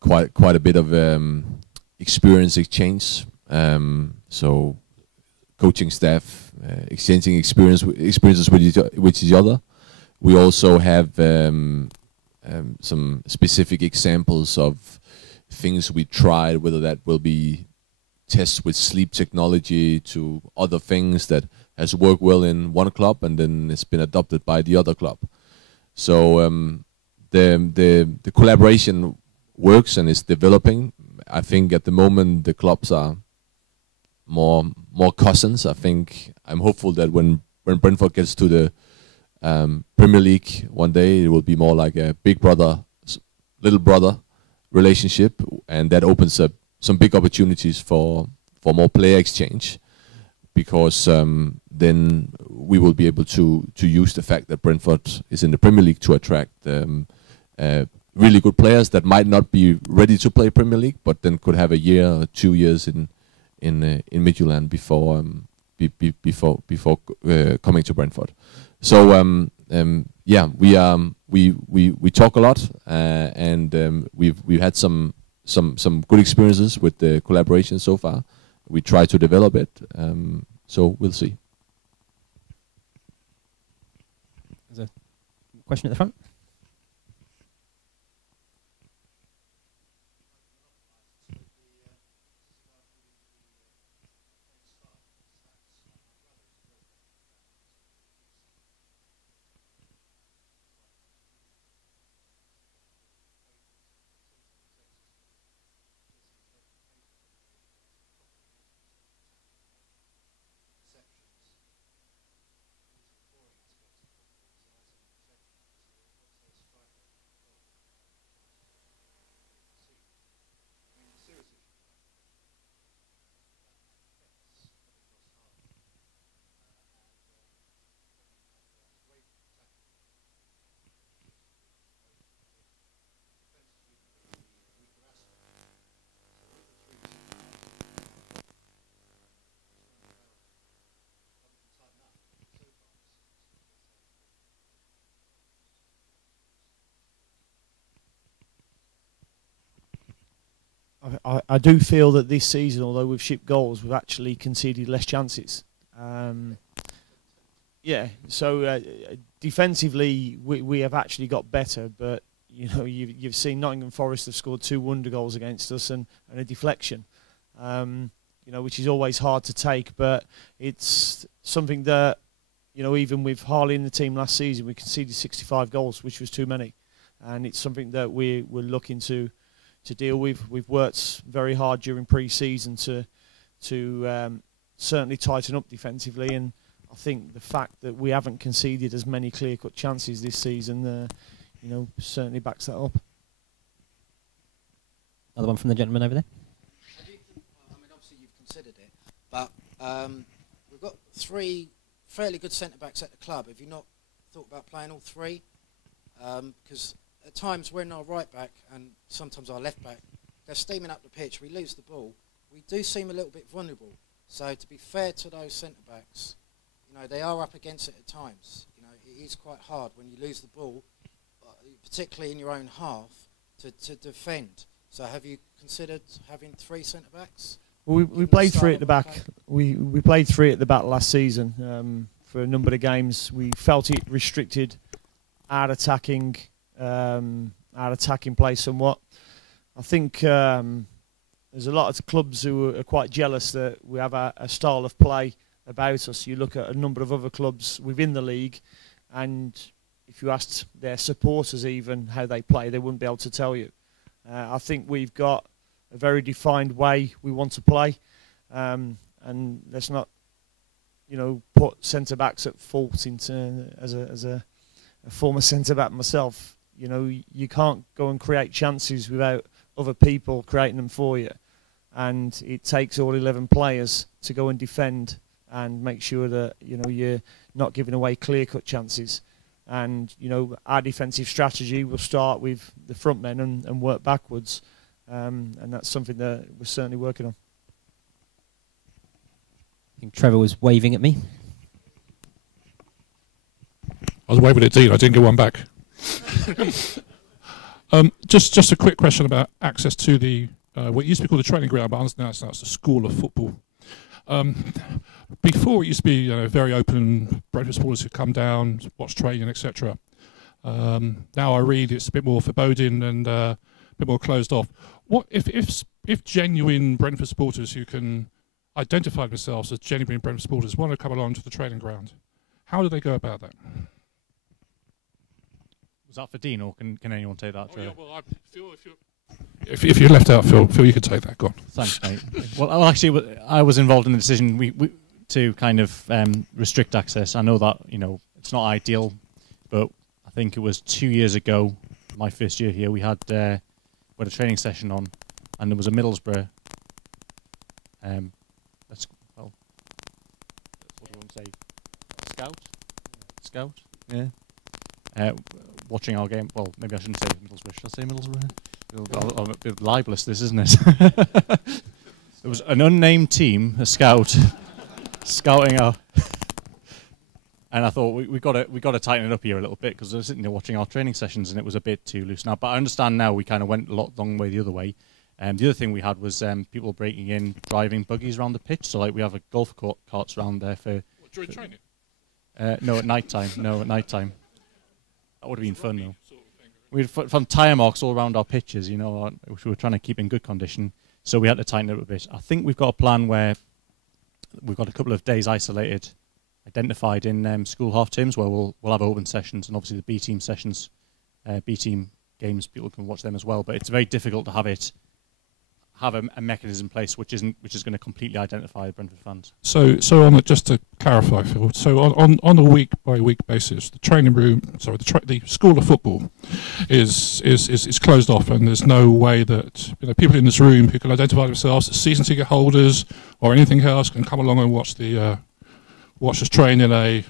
quite a bit of experience exchange. So coaching staff exchanging experiences with each other. We also have some specific examples of things we tried, whether that will be tests with sleep technology to other things that has worked well in one club and then it's been adopted by the other club. So the collaboration works and is developing. I think at the moment the clubs are more cousins. I think I'm hopeful that when Brentford gets to the Premier League one day, it will be more like a big brother, little brother relationship, and that opens up some big opportunities for more player exchange, because then we will be able to use the fact that Brentford is in the Premier League to attract really good players that might not be ready to play Premier League, but then could have a year or 2 years in Midtjylland before coming to Brentford. So yeah, we talk a lot, and we've had some good experiences with the collaboration so far. We try to develop it, so we'll see. There's a question at the front. I do feel that this season, although we've shipped goals, we've actually conceded less chances. Yeah, so defensively we have actually got better, but you know you've seen Nottingham Forest have scored 2 wonder goals against us and a deflection, you know, which is always hard to take, but it's something that, you know, even with Harley in the team last season, we conceded 65 goals, which was too many, and it's something that we're looking to deal with. We've worked very hard during pre-season to certainly tighten up defensively, and I think the fact that we haven't conceded as many clear-cut chances this season, you know, certainly backs that up. Another one from the gentleman over there. I mean, obviously you've considered it, but we've got 3 fairly good centre-backs at the club. Have you not thought about playing all 3? Because at times when our right back and sometimes our left back, they're steaming up the pitch, we lose the ball, we do seem a little bit vulnerable. So to be fair to those centre-backs, you know, they are up against it at times. You know, it is quite hard when you lose the ball, particularly in your own half, to defend. So have you considered having 3 centre-backs? Well, we played 3 at the back. We played 3 at the back last season for a number of games. We felt it restricted our attacking play somewhat. I think there's a lot of clubs who are quite jealous that we have a style of play about us. You look at a number of other clubs within the league, and if you asked their supporters even how they play, they wouldn't be able to tell you. I think we've got a very defined way we want to play, and let's not, put centre backs at fault. As a former centre back myself, you can't go and create chances without other people creating them for you, and it takes all 11 players to go and defend and make sure that you're not giving away clear-cut chances. And our defensive strategy will start with the front men and work backwards. And that's something that we're certainly working on. I think Trevor was waving at me. I was waving at Dean, I didn't get one back. Just a quick question about access to the what used to be called the training ground, but now it's the School of Football. Before it used to be very open, Brentford supporters could come down, watch training, etc. Now I read it's a bit more foreboding and a bit more closed off. What if genuine Brentford supporters who can identify themselves as genuine Brentford supporters want to come along to the training ground? How do they go about that? Was that for Dean, or can anyone take that? If you're left out, Phil, you could take that. Go on. Thanks, mate. Well, actually, I was involved in the decision to kind of restrict access. I know that it's not ideal, but I think it was 2 years ago, my first year here, we had a training session on, and there was a Middlesbrough. What do you want to say? Scout. Yeah. Watching our game. Well, maybe I shouldn't say Middlesbrough. Should I say Middlesbrough? I'm a bit libelous, this, isn't it? There was an unnamed team, a scout, scouting our. And I thought we got to tighten it up here a little bit, because I was sitting there watching our training sessions and it was a bit too loose now. But I understand now we kind of went a long way the other way. The other thing we had was people breaking in, driving buggies around the pitch. So like we have a golf carts around there for. What, during training? No, at night time. That would have been fun though. We had from tyre marks all around our pitches, which we were trying to keep in good condition. So we had to tighten it up a bit. I think we've got a plan where we've got a couple of days identified in school half terms where we'll have open sessions, and obviously the B team sessions, B team games, people can watch them as well. But it's very difficult to have a mechanism in place which is going to completely identify Brentford fans. So just to clarify, Phil, so on a week by week basis, the training room, the School of Football is closed off, and there's no way that people in this room who can identify themselves as season ticket holders or anything else can come along and watch us train in a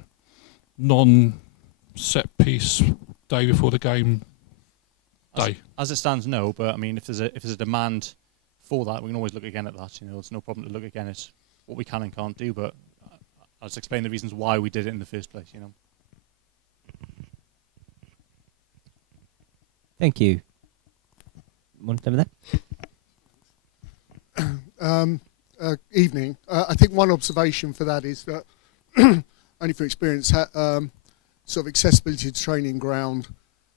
non-set piece day before the game day. As it stands, no. But I mean, if there's a demand for that, we can always look again at that. It's no problem to look again at what we can and can't do. But I'll just explain the reasons why we did it in the first place. Thank you. One over there. Evening. I think one observation for that is that, only from experience, sort of accessibility to training ground,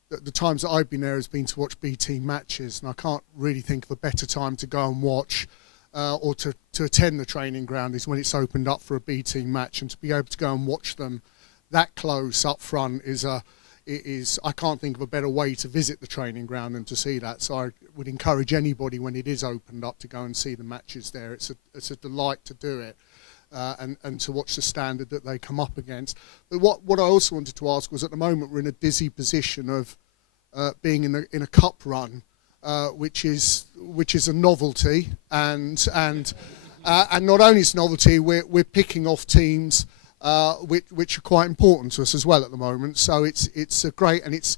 the times that I've been there has been to watch B team matches, and I can't really think of a better time to go and watch or to attend the training ground is when it's opened up for a B team match, and to be able to go and watch them that close up front is I can't think of a better way to visit the training ground than to see that. So I would encourage anybody when it is opened up to go and see the matches there. It's a delight to do it. And to watch the standard that they come up against. But what I also wanted to ask was, at the moment we're in a dizzy position of being in a cup run, which is a novelty, and not only is novelty, we're picking off teams which are quite important to us as well at the moment. So it's a great, and it's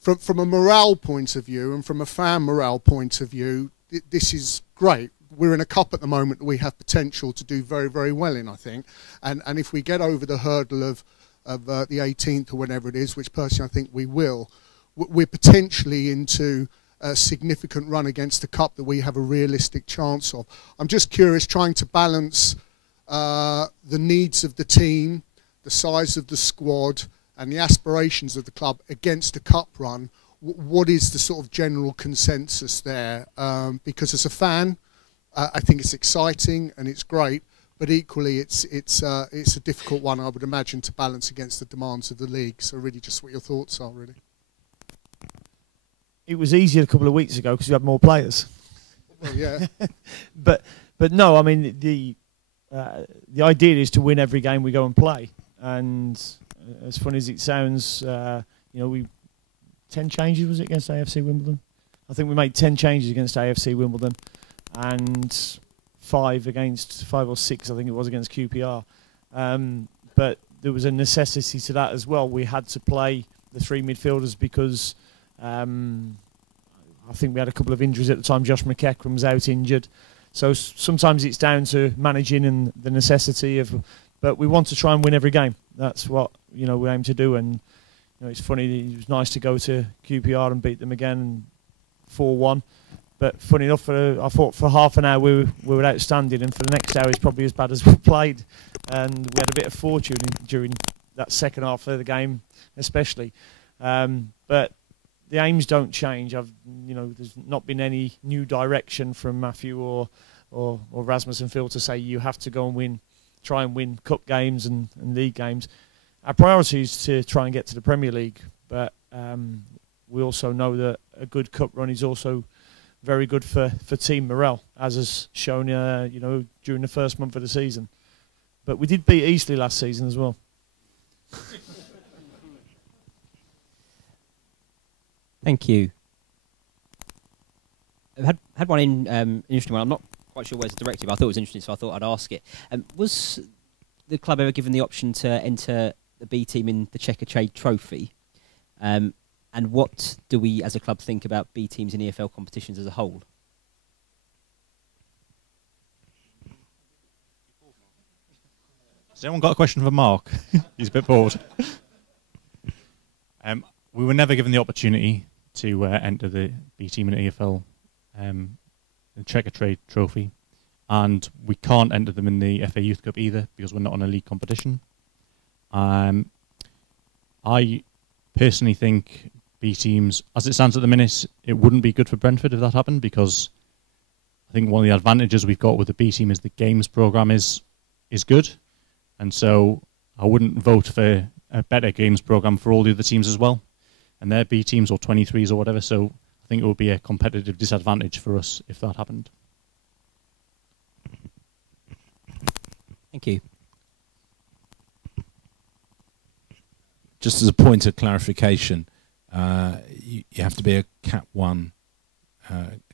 from a morale point of view and from a fan morale point of view, this is great. We're in a cup at the moment that we have potential to do very, very well in, I think. And if we get over the hurdle of the 18th or whenever it is, which personally I think we will, we're potentially into a significant run against the cup that we have a realistic chance of. I'm just curious, trying to balance the needs of the team, the size of the squad, and the aspirations of the club against a cup run. What is the sort of general consensus there? Because as a fan, I think it's exciting and it's great, but equally it's a difficult one, I would imagine, to balance against the demands of the league. So really just what your thoughts are, really. It was easier a couple of weeks ago because you had more players. Well, yeah. but no, I mean, the idea is to win every game we go and play. And as funny as it sounds, we 10 changes, was it, against AFC Wimbledon? I think we made 10 changes against AFC Wimbledon and 5 or 6, I think it was, against QPR. But there was a necessity to that as well. We had to play the 3 midfielders because I think we had a couple of injuries at the time. Josh McEachran was out injured. So sometimes it's down to managing and the necessity of... But we want to try and win every game. That's what we aim to do. And it's funny, it was nice to go to QPR and beat them again 4-1. But funny enough, I thought for half an hour we were outstanding, and for the next hour it's probably as bad as we played. And we had a bit of fortune during that second half of the game, especially. But the aims don't change. There's not been any new direction from Matthew or Rasmus and Phil to say you have to go and try and win cup games and league games. Our priority is to try and get to the Premier League, but we also know that a good cup run is also very good for team morale, as has shown during the first month of the season. But we did beat Eastleigh last season as well. Thank you. I've had one interesting one. I'm not quite sure where it's directed, but I thought it was interesting, so I thought I'd ask it. Was the club ever given the option to enter the B team in the Checker Trade Trophy? And what do we as a club think about B teams in EFL competitions as a whole? Has anyone got a question for Mark? He's a bit bored. We were never given the opportunity to enter the B team in EFL the Checker Trade Trophy, and we can't enter them in the FA Youth Cup either because we're not on a league competition. I personally think B teams, as it stands at the minute, it wouldn't be good for Brentford if that happened, because I think one of the advantages we've got with the B team is the games programme is good, and so I wouldn't vote for a better games programme for all the other teams as well, and their B teams or 23s or whatever, so I think it would be a competitive disadvantage for us if that happened. Thank you. Just as a point of clarification, you have to be a Cat 1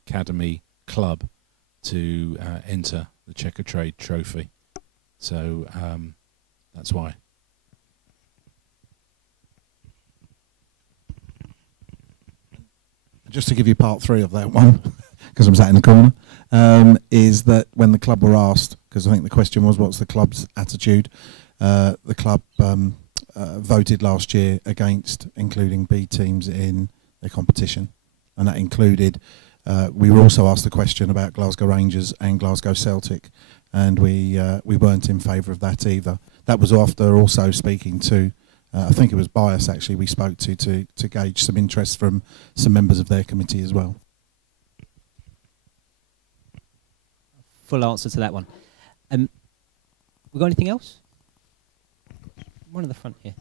Academy club to enter the Checker Trade Trophy. So that's why. Just to give you part 3 of that one, because I'm sat in the corner, is that when the club were asked, because I think the question was what's the club's attitude, the club voted last year against including B teams in the competition, and that included, we were also asked the question about Glasgow Rangers and Glasgow Celtic, and we weren't in favour of that either. That was after also speaking to, I think it was Bias actually we spoke to gauge some interest from some members of their committee as well. Full answer to that one. We got anything else? One at the front here.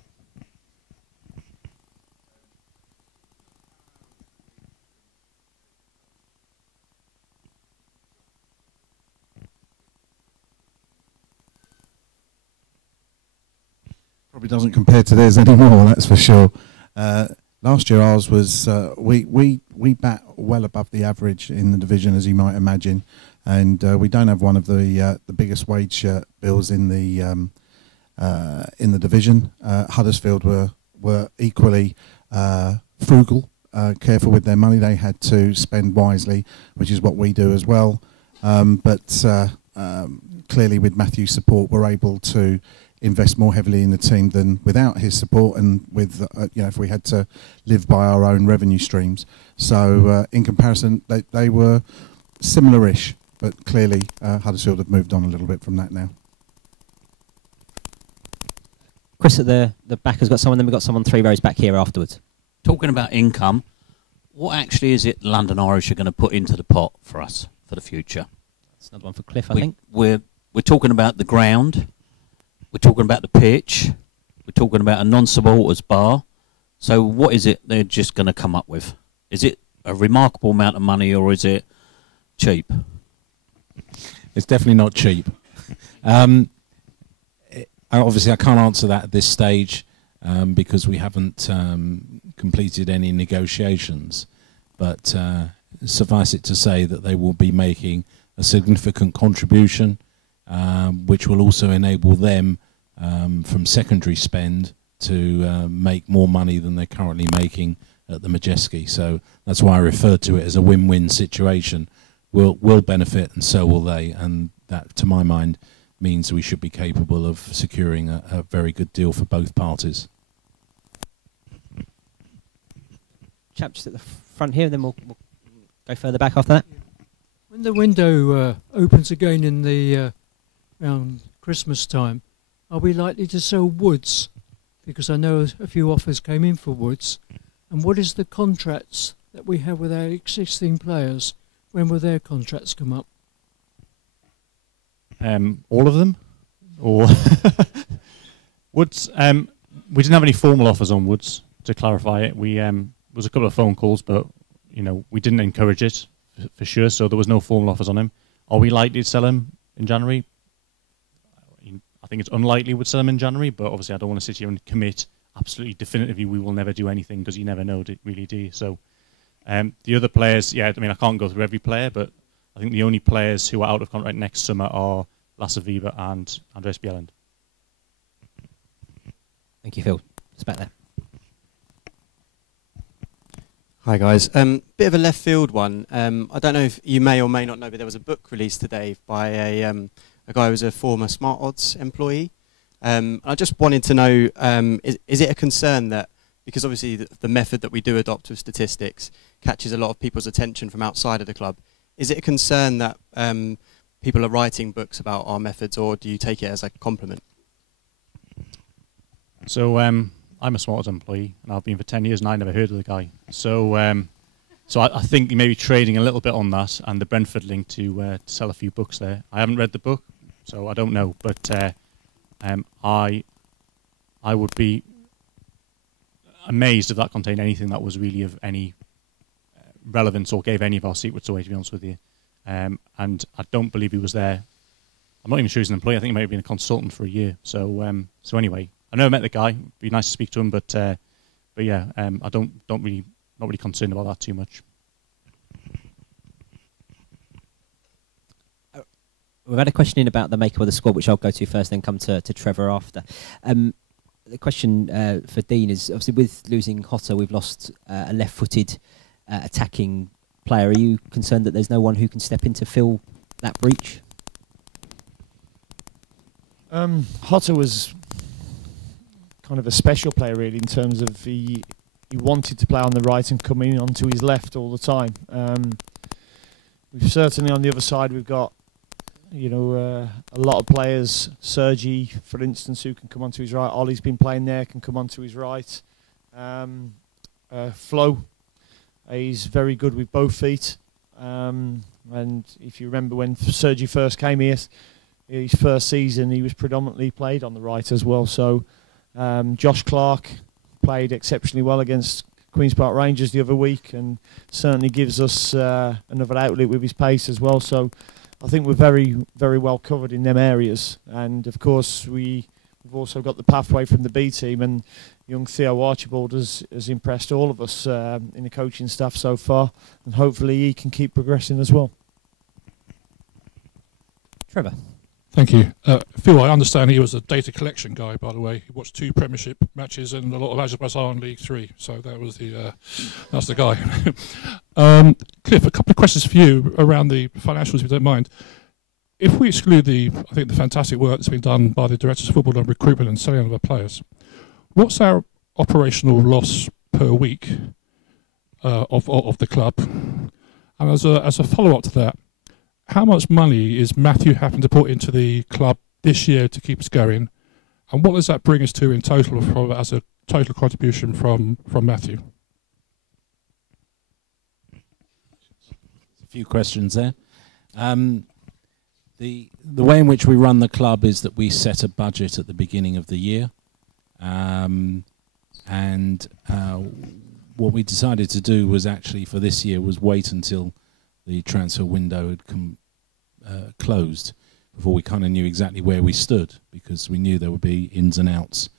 Probably doesn't compare to theirs anymore, that's for sure. Last year ours was, we bat well above the average in the division, as you might imagine, and we don't have one of the biggest wage bills in the division. Huddersfield were equally frugal, careful with their money. They had to spend wisely, which is what we do as well. But clearly with Matthew's support, we're able to invest more heavily in the team than without his support, and with if we had to live by our own revenue streams. So in comparison, they were similar-ish, but clearly Huddersfield have moved on a little bit from that now. Chris at the back has got someone, then we've got someone 3 rows back here afterwards. Talking about income, what actually is it London Irish are going to put into the pot for us for the future? That's another one for Cliff, I think. We're talking about the ground, we're talking about the pitch, we're talking about a non-supporters bar. So what is it they're just going to come up with? Is it a remarkable amount of money, or is it cheap? It's definitely not cheap. Obviously, I can't answer that at this stage because we haven't completed any negotiations. But suffice it to say that they will be making a significant contribution, which will also enable them from secondary spend to make more money than they're currently making at the Majeski. So that's why I referred to it as a win-win situation. We'll benefit, and so will they, and that, to my mind, means we should be capable of securing a very good deal for both parties. Chap just at the front here, then we'll go further back after that. When the window opens again in the around Christmas time, are we likely to sell Woods? Because I know a few offers came in for Woods. And what is the contracts that we have with our existing players? When will their contracts come up? All of them, or Woods. We didn't have any formal offers on Woods. To clarify it, we was a couple of phone calls, but we didn't encourage it for sure. So there was no formal offers on him. Are we likely to sell him in January? I think it's unlikely we'd sell him in January, but obviously I don't want to sit here and commit absolutely definitively we will never do anything, because you never know, really, do you? So the other players, I can't go through every player, but I think the only players who are out of contract next summer are Lasse Vibe and Andreas Bjelland. Thank you, Phil. It's back there. Hi guys. Bit of a left field one. I don't know if you may or may not know, but there was a book released today by a guy who was a former Smart Odds employee. I just wanted to know, is it a concern that, because obviously the method that we do adopt with statistics catches a lot of people's attention from outside of the club, is it a concern that people are writing books about our methods, or do you take it as a compliment? So I'm a Smart Odds employee, and I've been for 10 years, and I never heard of the guy. So I think you may be trading a little bit on that, and the Brentford link to sell a few books there. I haven't read the book, so I don't know, but I would be amazed if that contained anything that was really of any relevance or gave any of our secrets away, to be honest with you. And I don't believe he was there. I'm not even sure he's an employee. I think he might have been a consultant for a year. So anyway, I never met the guy. It'd be nice to speak to him, but yeah, I not really concerned about that too much. We've had a question in about the makeup of the squad, which I'll go to first, then come to Trevor after. The question for Dean is, obviously with losing Hotter, we've lost a left-footed attacking player. Are you concerned that there's no one who can step in to fill that breach? Hotter was kind of a special player, really, in terms of he wanted to play on the right and come in onto his left all the time. We've certainly on the other side we've got a lot of players. Sergi, for instance, who can come onto his right. Ollie's been playing there, can come onto his right. Flo, he's very good with both feet. And if you remember when Sergi first came here, his first season, he was predominantly played on the right as well. So Josh Clark played exceptionally well against Queen's Park Rangers the other week, and certainly gives us another outlet with his pace as well. So I think we're very, very well covered in them areas. And of course, we've also got the pathway from the B team, and young Theo Archibald has impressed all of us in the coaching staff so far, and hopefully he can keep progressing as well. Trevor. Thank you. Phil, I understand he was a data collection guy, by the way. He watched 2 Premiership matches and a lot of Azerbaijan League 3, so that was that's the guy. Cliff, a couple of questions for you around the financials, if you don't mind. if we exclude I think the fantastic work that's been done by the directors of football on recruitment and selling of our players, what's our operational loss per week of the club? And as a follow-up to that, how much money is Matthew having to put into the club this year to keep us going? And what does that bring us to in total as a total contribution from Matthew? A few questions there. The way in which we run the club is that we set a budget at the beginning of the year, and what we decided to do was actually for this year was wait until the transfer window had closed before we kind of knew exactly where we stood, because we knew there would be ins and outs.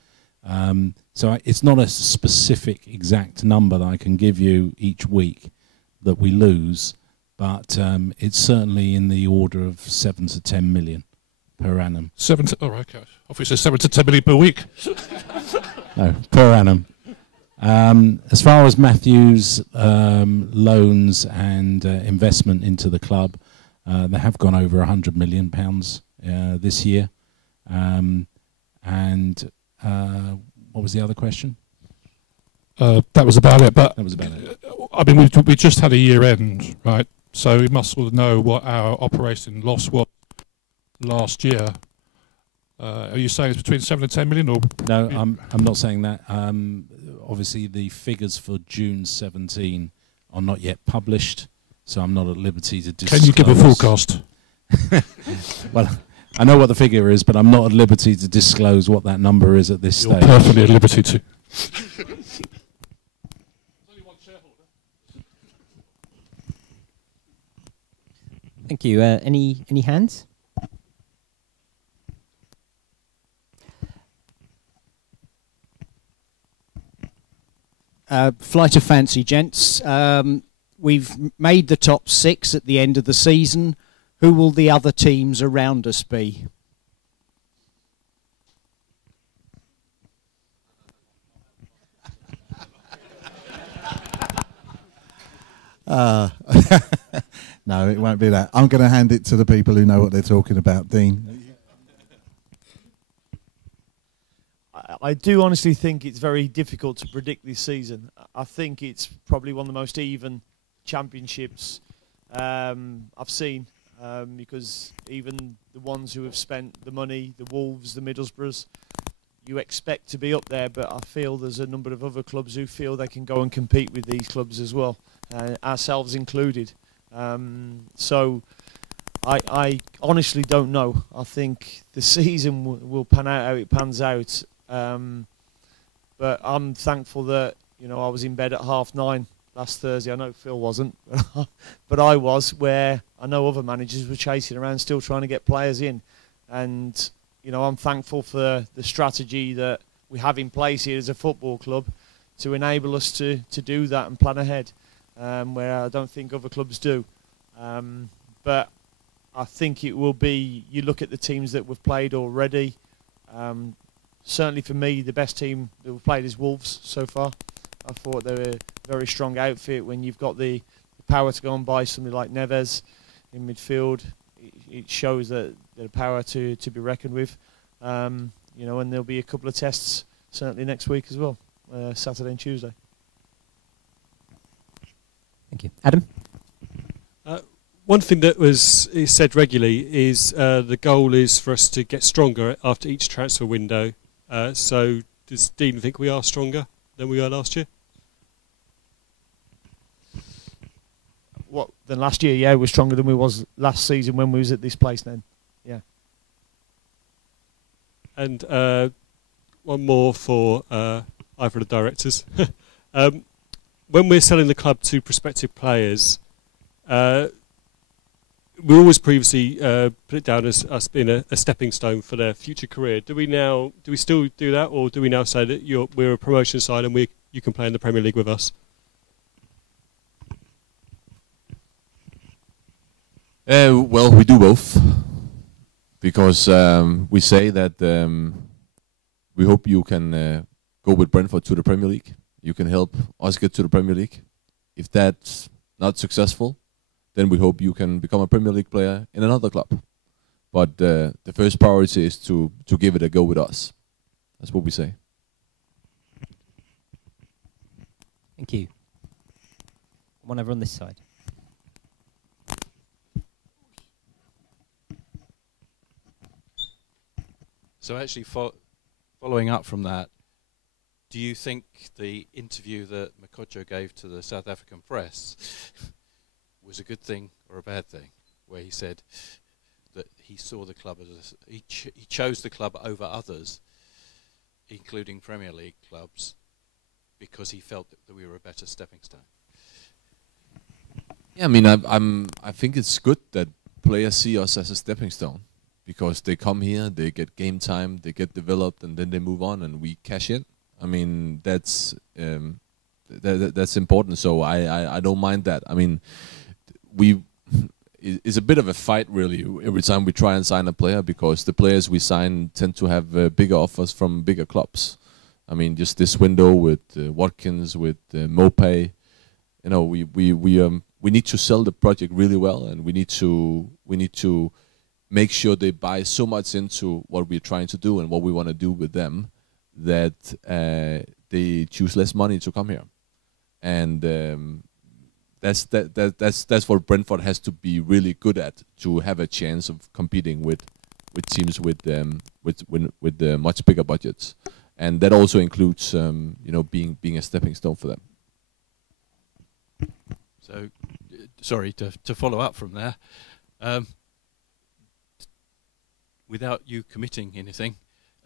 So it's not a specific exact number that I can give you each week that we lose, but it's certainly in the order of 7 to 10 million per annum. Okay. Obviously 7 to 10 million per week. No, per annum. As far as Matthew's loans and investment into the club, they have gone over £100 million this year. What was the other question? That was about it. But that was about it. I mean, we just had a year end, right? So we must sort of know what our operating loss was last year. Are you saying it's between 7 and 10 million? Or no, I'm not saying that. Obviously, the figures for June 17 are not yet published, so I'm not at liberty to disclose. Can you give a forecast? Well, I know what the figure is, but I'm not at liberty to disclose what that number is at this You're stage. perfectly at liberty to. Thank you. Any hands? Flight of fancy, gents. We've made the top 6 at the end of the season. Who will the other teams around us be? No, it won't be that. I'm going to hand it to the people who know what they're talking about. Dean. I do honestly think it's very difficult to predict this season. I think it's probably one of the most even championships I've seen, because even the ones who have spent the money, the Wolves, the Middlesbroughs, you expect to be up there, but I feel there's a number of other clubs who feel they can go and compete with these clubs as well, ourselves included. So I honestly don't know. I think the season will pan out how it pans out. But I'm thankful that, you know, I was in bed at 9:30 last Thursday. I know Phil wasn't, but I was, where I know other managers were chasing around still trying to get players in. And, you know, I'm thankful for the strategy that we have in place here as a football club to enable us to do that and plan ahead, where I don't think other clubs do. But I think it will be, you look at the teams that we've played already, certainly for me, the best team that we've played is Wolves so far. I thought they were a very strong outfit. When you've got the power to go and buy somebody like Neves in midfield, it shows that the power to be reckoned with. You know, and there'll be a couple of tests certainly next week as well, Saturday and Tuesday. Thank you. Adam? One thing that is said regularly is the goal is for us to get stronger after each transfer window. So does Dean think we are stronger than we were last year? What, than last year? Yeah, we're stronger than we was last season when we was at this place then. Yeah. And one more for either of the directors. When we're selling the club to prospective players, we always previously put it down as us being a stepping stone for their future career. Do we still do that, or do we now say that we're a promotion side and you can play in the Premier League with us? Well, we do both, because we say that we hope you can go with Brentford to the Premier League. You can help us get to the Premier League. If that's not successful, then we hope you can become a Premier League player in another club. But the first priority is to give it a go with us. That's what we say. Thank you. One over on this side. So actually, following up from that, do you think the interview that Makoto gave to the South African press was a good thing or a bad thing, where he said that he saw the club as he chose the club over others, including Premier League clubs, because he felt that we were a better stepping stone? Yeah, I mean, I think it's good that players see us as a stepping stone, because they come here, they get game time, they get developed, and then they move on, and we cash in. I mean, that's important. So I don't mind that. I mean, it's a bit of a fight really every time we try and sign a player, because the players we sign tend to have bigger offers from bigger clubs. I mean, just this window with Watkins, with Mopay, you know, we need to sell the project really well, and we need to make sure they buy so much into what we're trying to do and what we want to do with them, that they choose less money to come here. And that's what Brentford has to be really good at, to have a chance of competing with teams with much bigger budgets, and that also includes you know, being a stepping stone for them. So, sorry to follow up from there. Without you committing anything,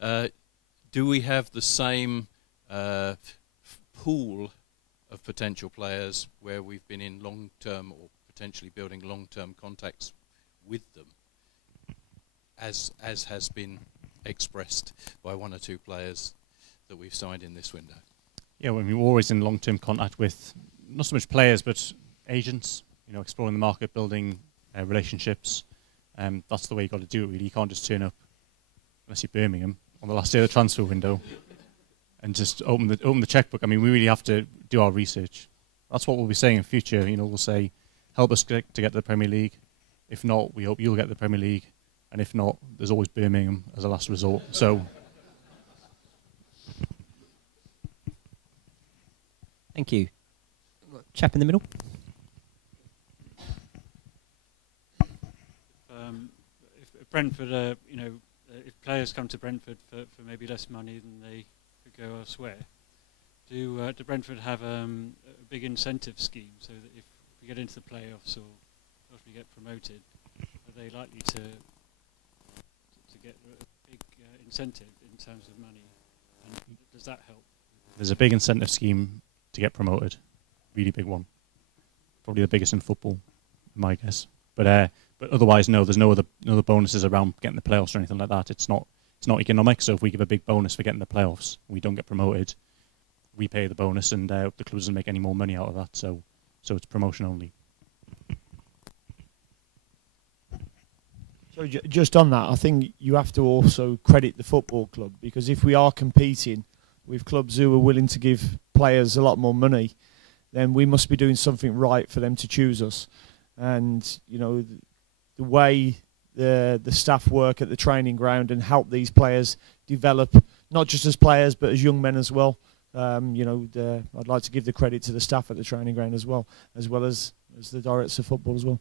do we have the same pool of potential players where we've been in long-term or potentially building long-term contacts with them, as has been expressed by one or two players that we've signed in this window? Yeah, well, we're always in long-term contact with not so much players, but agents. You know, exploring the market, building relationships. That's the way you got to do it. Really, you can't just turn up, unless you're Birmingham, on the last day of the transfer window, and just open the checkbook. I mean, we really have to do our research. That's what we'll be saying in future. You know, we'll say, help us to get to the Premier League. If not, we hope you'll get the Premier League, and if not, there's always Birmingham as a last resort. So. Thank you. Chap in the middle. If Brentford, you know, if players come to Brentford for maybe less money than they could go elsewhere, do Brentford have a big incentive scheme, so that if we get into the playoffs or if we get promoted, are they likely to get a big incentive in terms of money? And does that help? There's a big incentive scheme to get promoted, really big one, probably the biggest in football, my guess. But otherwise, no, there's no other bonuses around getting the playoffs or anything like that. It's not economic. So if we give a big bonus for getting the playoffs, we don't get promoted, we pay the bonus, and the club doesn't make any more money out of that. So it's promotion only. So just on that, I think you have to also credit the football club, because if we are competing with clubs who are willing to give players a lot more money, then we must be doing something right for them to choose us. And you know, the way the staff work at the training ground and help these players develop, not just as players but as young men as well. You know, I'd like to give the credit to the staff at the training ground as well as the directors of football as well.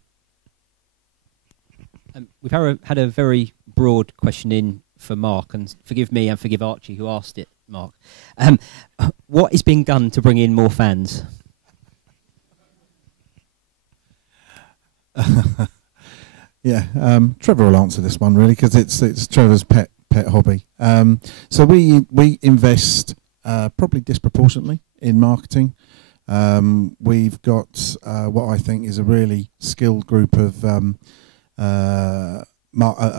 We've had a very broad question in for Mark, and forgive me and forgive Archie who asked it, Mark. What is being done to bring in more fans? Yeah, Trevor will answer this one really, because it's Trevor's pet hobby. So we invest probably disproportionately in marketing. We've got what I think is a really skilled group of a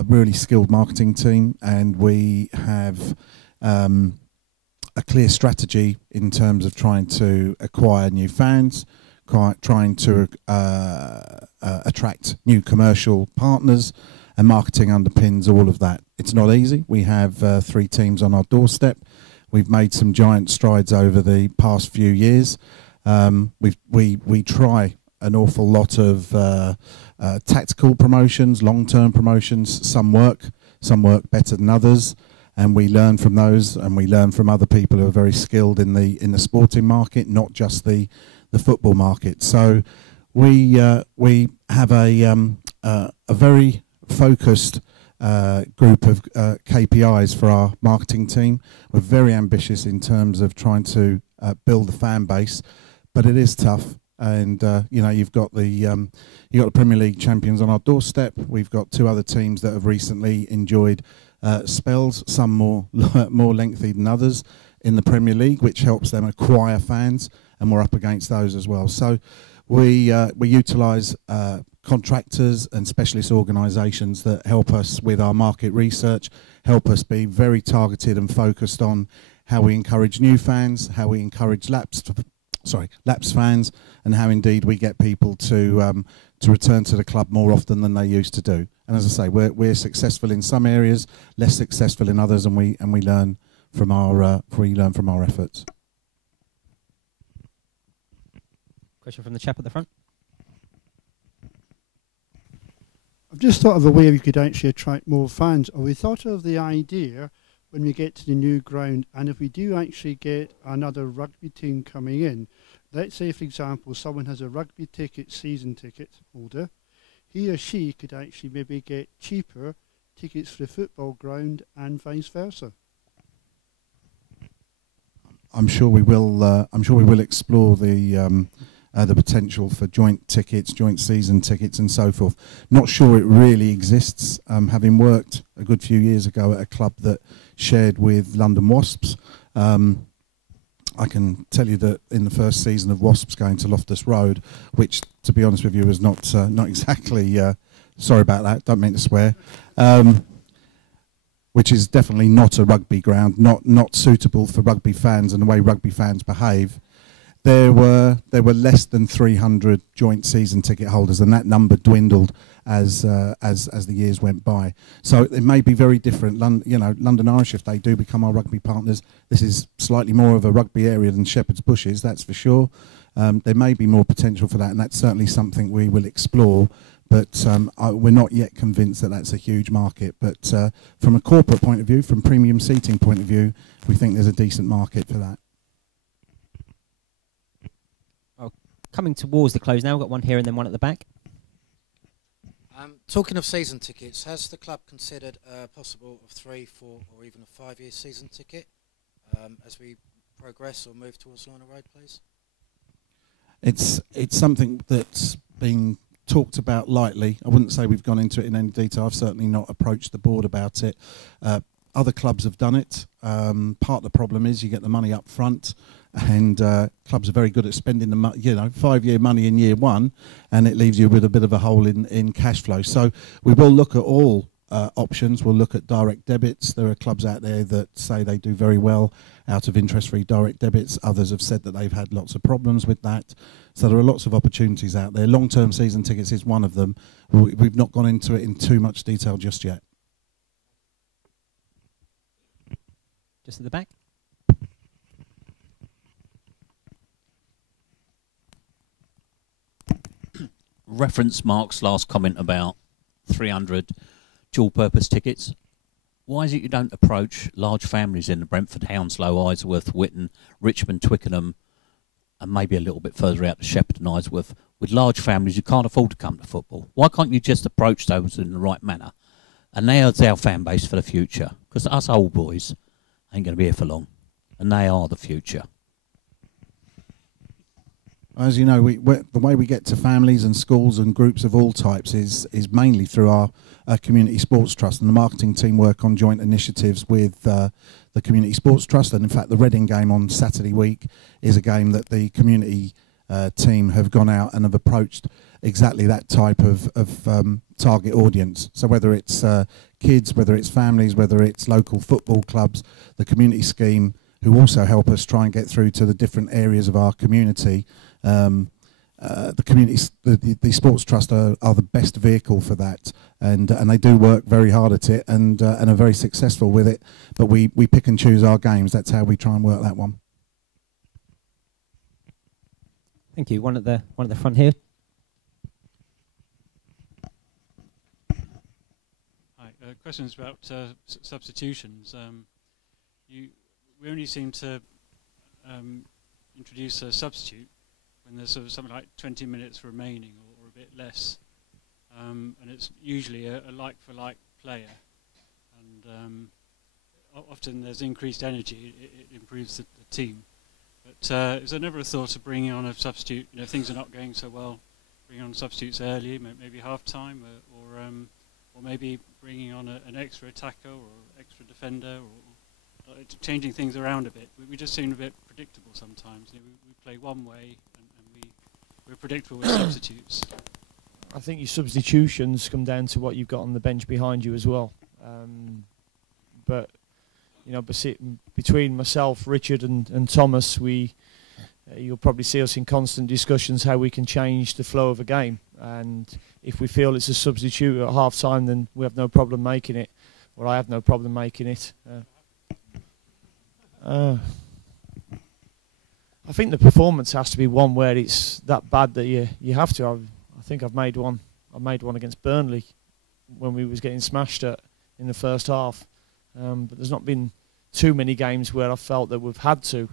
really skilled marketing team, and we have a clear strategy in terms of trying to acquire new fans, trying to attract new commercial partners, and marketing underpins all of that. It's not easy. We have 3 teams on our doorstep. We've made some giant strides over the past few years. We try an awful lot of tactical promotions, long-term promotions. Some work better than others, and we learn from those, and we learn from other people who are very skilled in the sporting market, not just the football market. So we have a very focused group of KPIs for our marketing team. We're very ambitious in terms of trying to build the fan base, but it is tough. And you've got the Premier League champions on our doorstep. We've got two other teams that have recently enjoyed spells, some more lengthy than others in the Premier League, which helps them acquire fans, and we're up against those as well. So we utilise contractors and specialist organisations that help us with our market research, help us be very targeted and focused on how we encourage new fans, how we encourage lapsed fans, and how indeed we get people to return to the club more often than they used to do. And as I say, we're successful in some areas, less successful in others, and we learn from our efforts. Question from the chap at the front. I've just thought of a way you could actually attract more fans. Have we thought of the idea when we get to the new ground, and if we do actually get another rugby team coming in, let's say, for example, someone has a rugby ticket, season ticket holder, he or she could actually maybe get cheaper tickets for the football ground and vice versa. I'm sure we will explore the potential for joint tickets, joint season tickets, and so forth. Not sure it really exists. Having worked a good few years ago at a club that shared with London Wasps, I can tell you that in the first season of Wasps going to Loftus Road, which, to be honest with you, was not exactly. Sorry about that. Don't mean to swear. Which is definitely not a rugby ground, not suitable for rugby fans and the way rugby fans behave. There were less than 300 joint season ticket holders, and that number dwindled as the years went by. So it may be very different. London Irish, if they do become our rugby partners, this is slightly more of a rugby area than Shepherd's Bushes, that's for sure. There may be more potential for that, and that's certainly something we will explore. But we're not yet convinced that that's a huge market. But from a corporate point of view, from premium seating point of view, we think there's a decent market for that. Coming towards the close now, we've got one here and then one at the back. Talking of season tickets, has the club considered possible of 3, 4 or even a 5-year season ticket as we progress or move towards Lorna Road, please? It's something that's been talked about lightly. I wouldn't say we've gone into it in any detail. I've certainly not approached the board about it. Other clubs have done it. Part of the problem is you get the money up front, and clubs are very good at spending the 5-year money in year one, and it leaves you with a bit of a hole in cash flow. So we will look at all options. We'll look at direct debits. There are clubs out there that say they do very well out of interest-free direct debits. Others have said that they've had lots of problems with that. So there are lots of opportunities out there. Long-term season tickets is one of them. We've not gone into it in too much detail just yet. Just at the back. Reference Mark's last comment about 300 dual-purpose tickets. Why is it you don't approach large families in the Brentford, Hounslow, Isleworth, Whitton, Richmond, Twickenham, and maybe a little bit further out to Shepherd and Isleworth, with large families who can't afford to come to football? Why can't you just approach those in the right manner? And there's our fan base for the future, because us old boys ain't going to be here for long, and they are the future. As you know, the way we get to families and schools and groups of all types is mainly through our Community Sports Trust, and the marketing team work on joint initiatives with the Community Sports Trust. And in fact, the Reading game on Saturday week is a game that the community team have gone out and have approached exactly that type of target audience. So whether it's kids, whether it's families, whether it's local football clubs, the community scheme, who also help us try and get through to the different areas of our community. The community, the Sports Trust are the best vehicle for that, and they do work very hard at it and are very successful with it. But we pick and choose our games. That's how we try and work that one. Thank you. One at the front here. questions about substitutions. We only seem to introduce a substitute when there's sort of something like 20 minutes remaining or a bit less, and it's usually a like-for-like player, and often there's increased energy. It improves the team. But is there never a thought of bringing on a substitute? You know, if things are not going so well, bringing on substitutes early, maybe half-time, or maybe bringing on an extra attacker or extra defender, or changing things around a bit. We just seem a bit predictable sometimes. You know, we play one way and we're predictable with substitutes. I think your substitutions come down to what you've got on the bench behind you as well. But you know, between myself, Richard, and Thomas, you'll probably see us in constant discussions how we can change the flow of a game. And if we feel it's a substitute at half time, then we have no problem making it, or I have no problem making it. I think the performance has to be one where it's that bad that you have to. I think I've made one. I made one against Burnley when we was getting smashed at in the first half. But there's not been too many games where I felt that we've had to.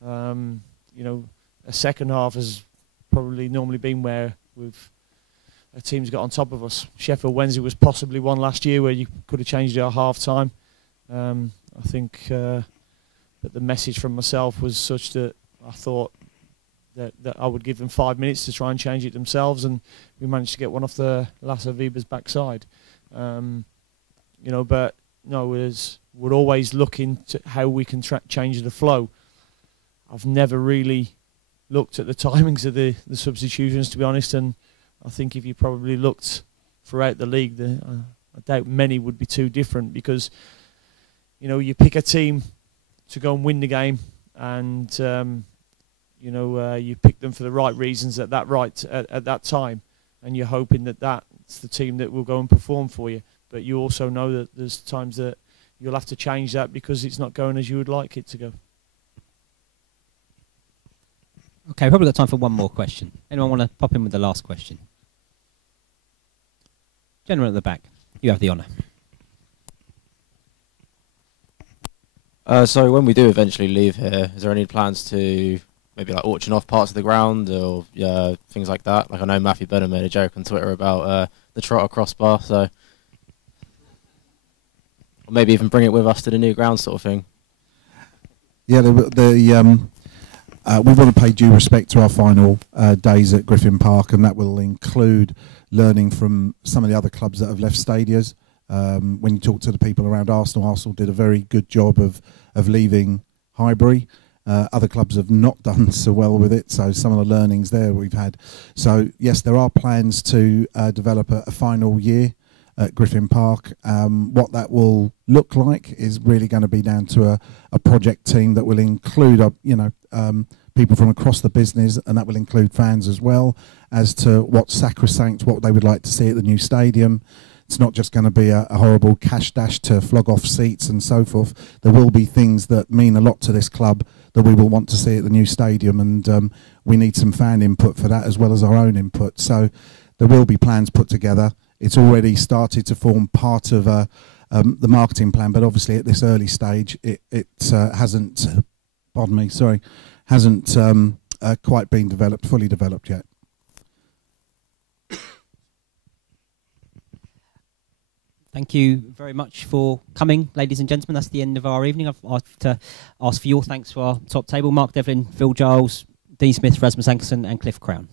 You know, a second half has probably normally been where a team's got on top of us. Sheffield Wednesday was possibly one last year where you could have changed it at half time. I think that the message from myself was such that I thought that I would give them 5 minutes to try and change it themselves, and we managed to get one off the Lasse Viber's backside. You know, but no, we're always looking to how we can change the flow. I've never really looked at the timings of the substitutions, to be honest, and I think if you probably looked throughout the league, I doubt many would be too different, because you know, you pick a team to go and win the game, and you know, you pick them for the right reasons at that time, and you're hoping that that's the team that will go and perform for you. But you also know that there's times that you'll have to change that because it's not going as you would like it to go. Okay, probably got time for one more question. Anyone want to pop in with the last question? Gentleman at the back, you have the honour. So when we do eventually leave here, is there any plans to maybe like auction off parts of the ground or things like that? Like I know Matthew Benham made a joke on Twitter about the Trotter crossbar, so or maybe even bring it with us to the new ground sort of thing. Yeah, we want to pay due respect to our final days at Griffin Park, and that will include learning from some of the other clubs that have left stadiums. When you talk to the people around Arsenal did a very good job of leaving Highbury. Other clubs have not done so well with it, so some of the learnings there we've had. So yes, there are plans to develop a final year at Griffin Park. What that will look like is really going to be down to a project team that will include people from across the business, and that will include fans as well, as to what's sacrosanct, what they would like to see at the new stadium. It's not just going to be a horrible cash dash to flog off seats and so forth. There will be things that mean a lot to this club that we will want to see at the new stadium, and we need some fan input for that as well as our own input. So there will be plans put together. It's already started to form part of the marketing plan, but obviously at this early stage it hasn't, hasn't quite been fully developed yet. Thank you very much for coming, ladies and gentlemen. That's the end of our evening. I've to ask for your thanks for our top table: Mark Devlin, Phil Giles, Dean Smith, Rasmus Ankerson and Cliff Crown.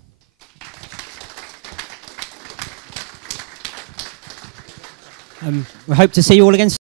We hope to see you all again soon.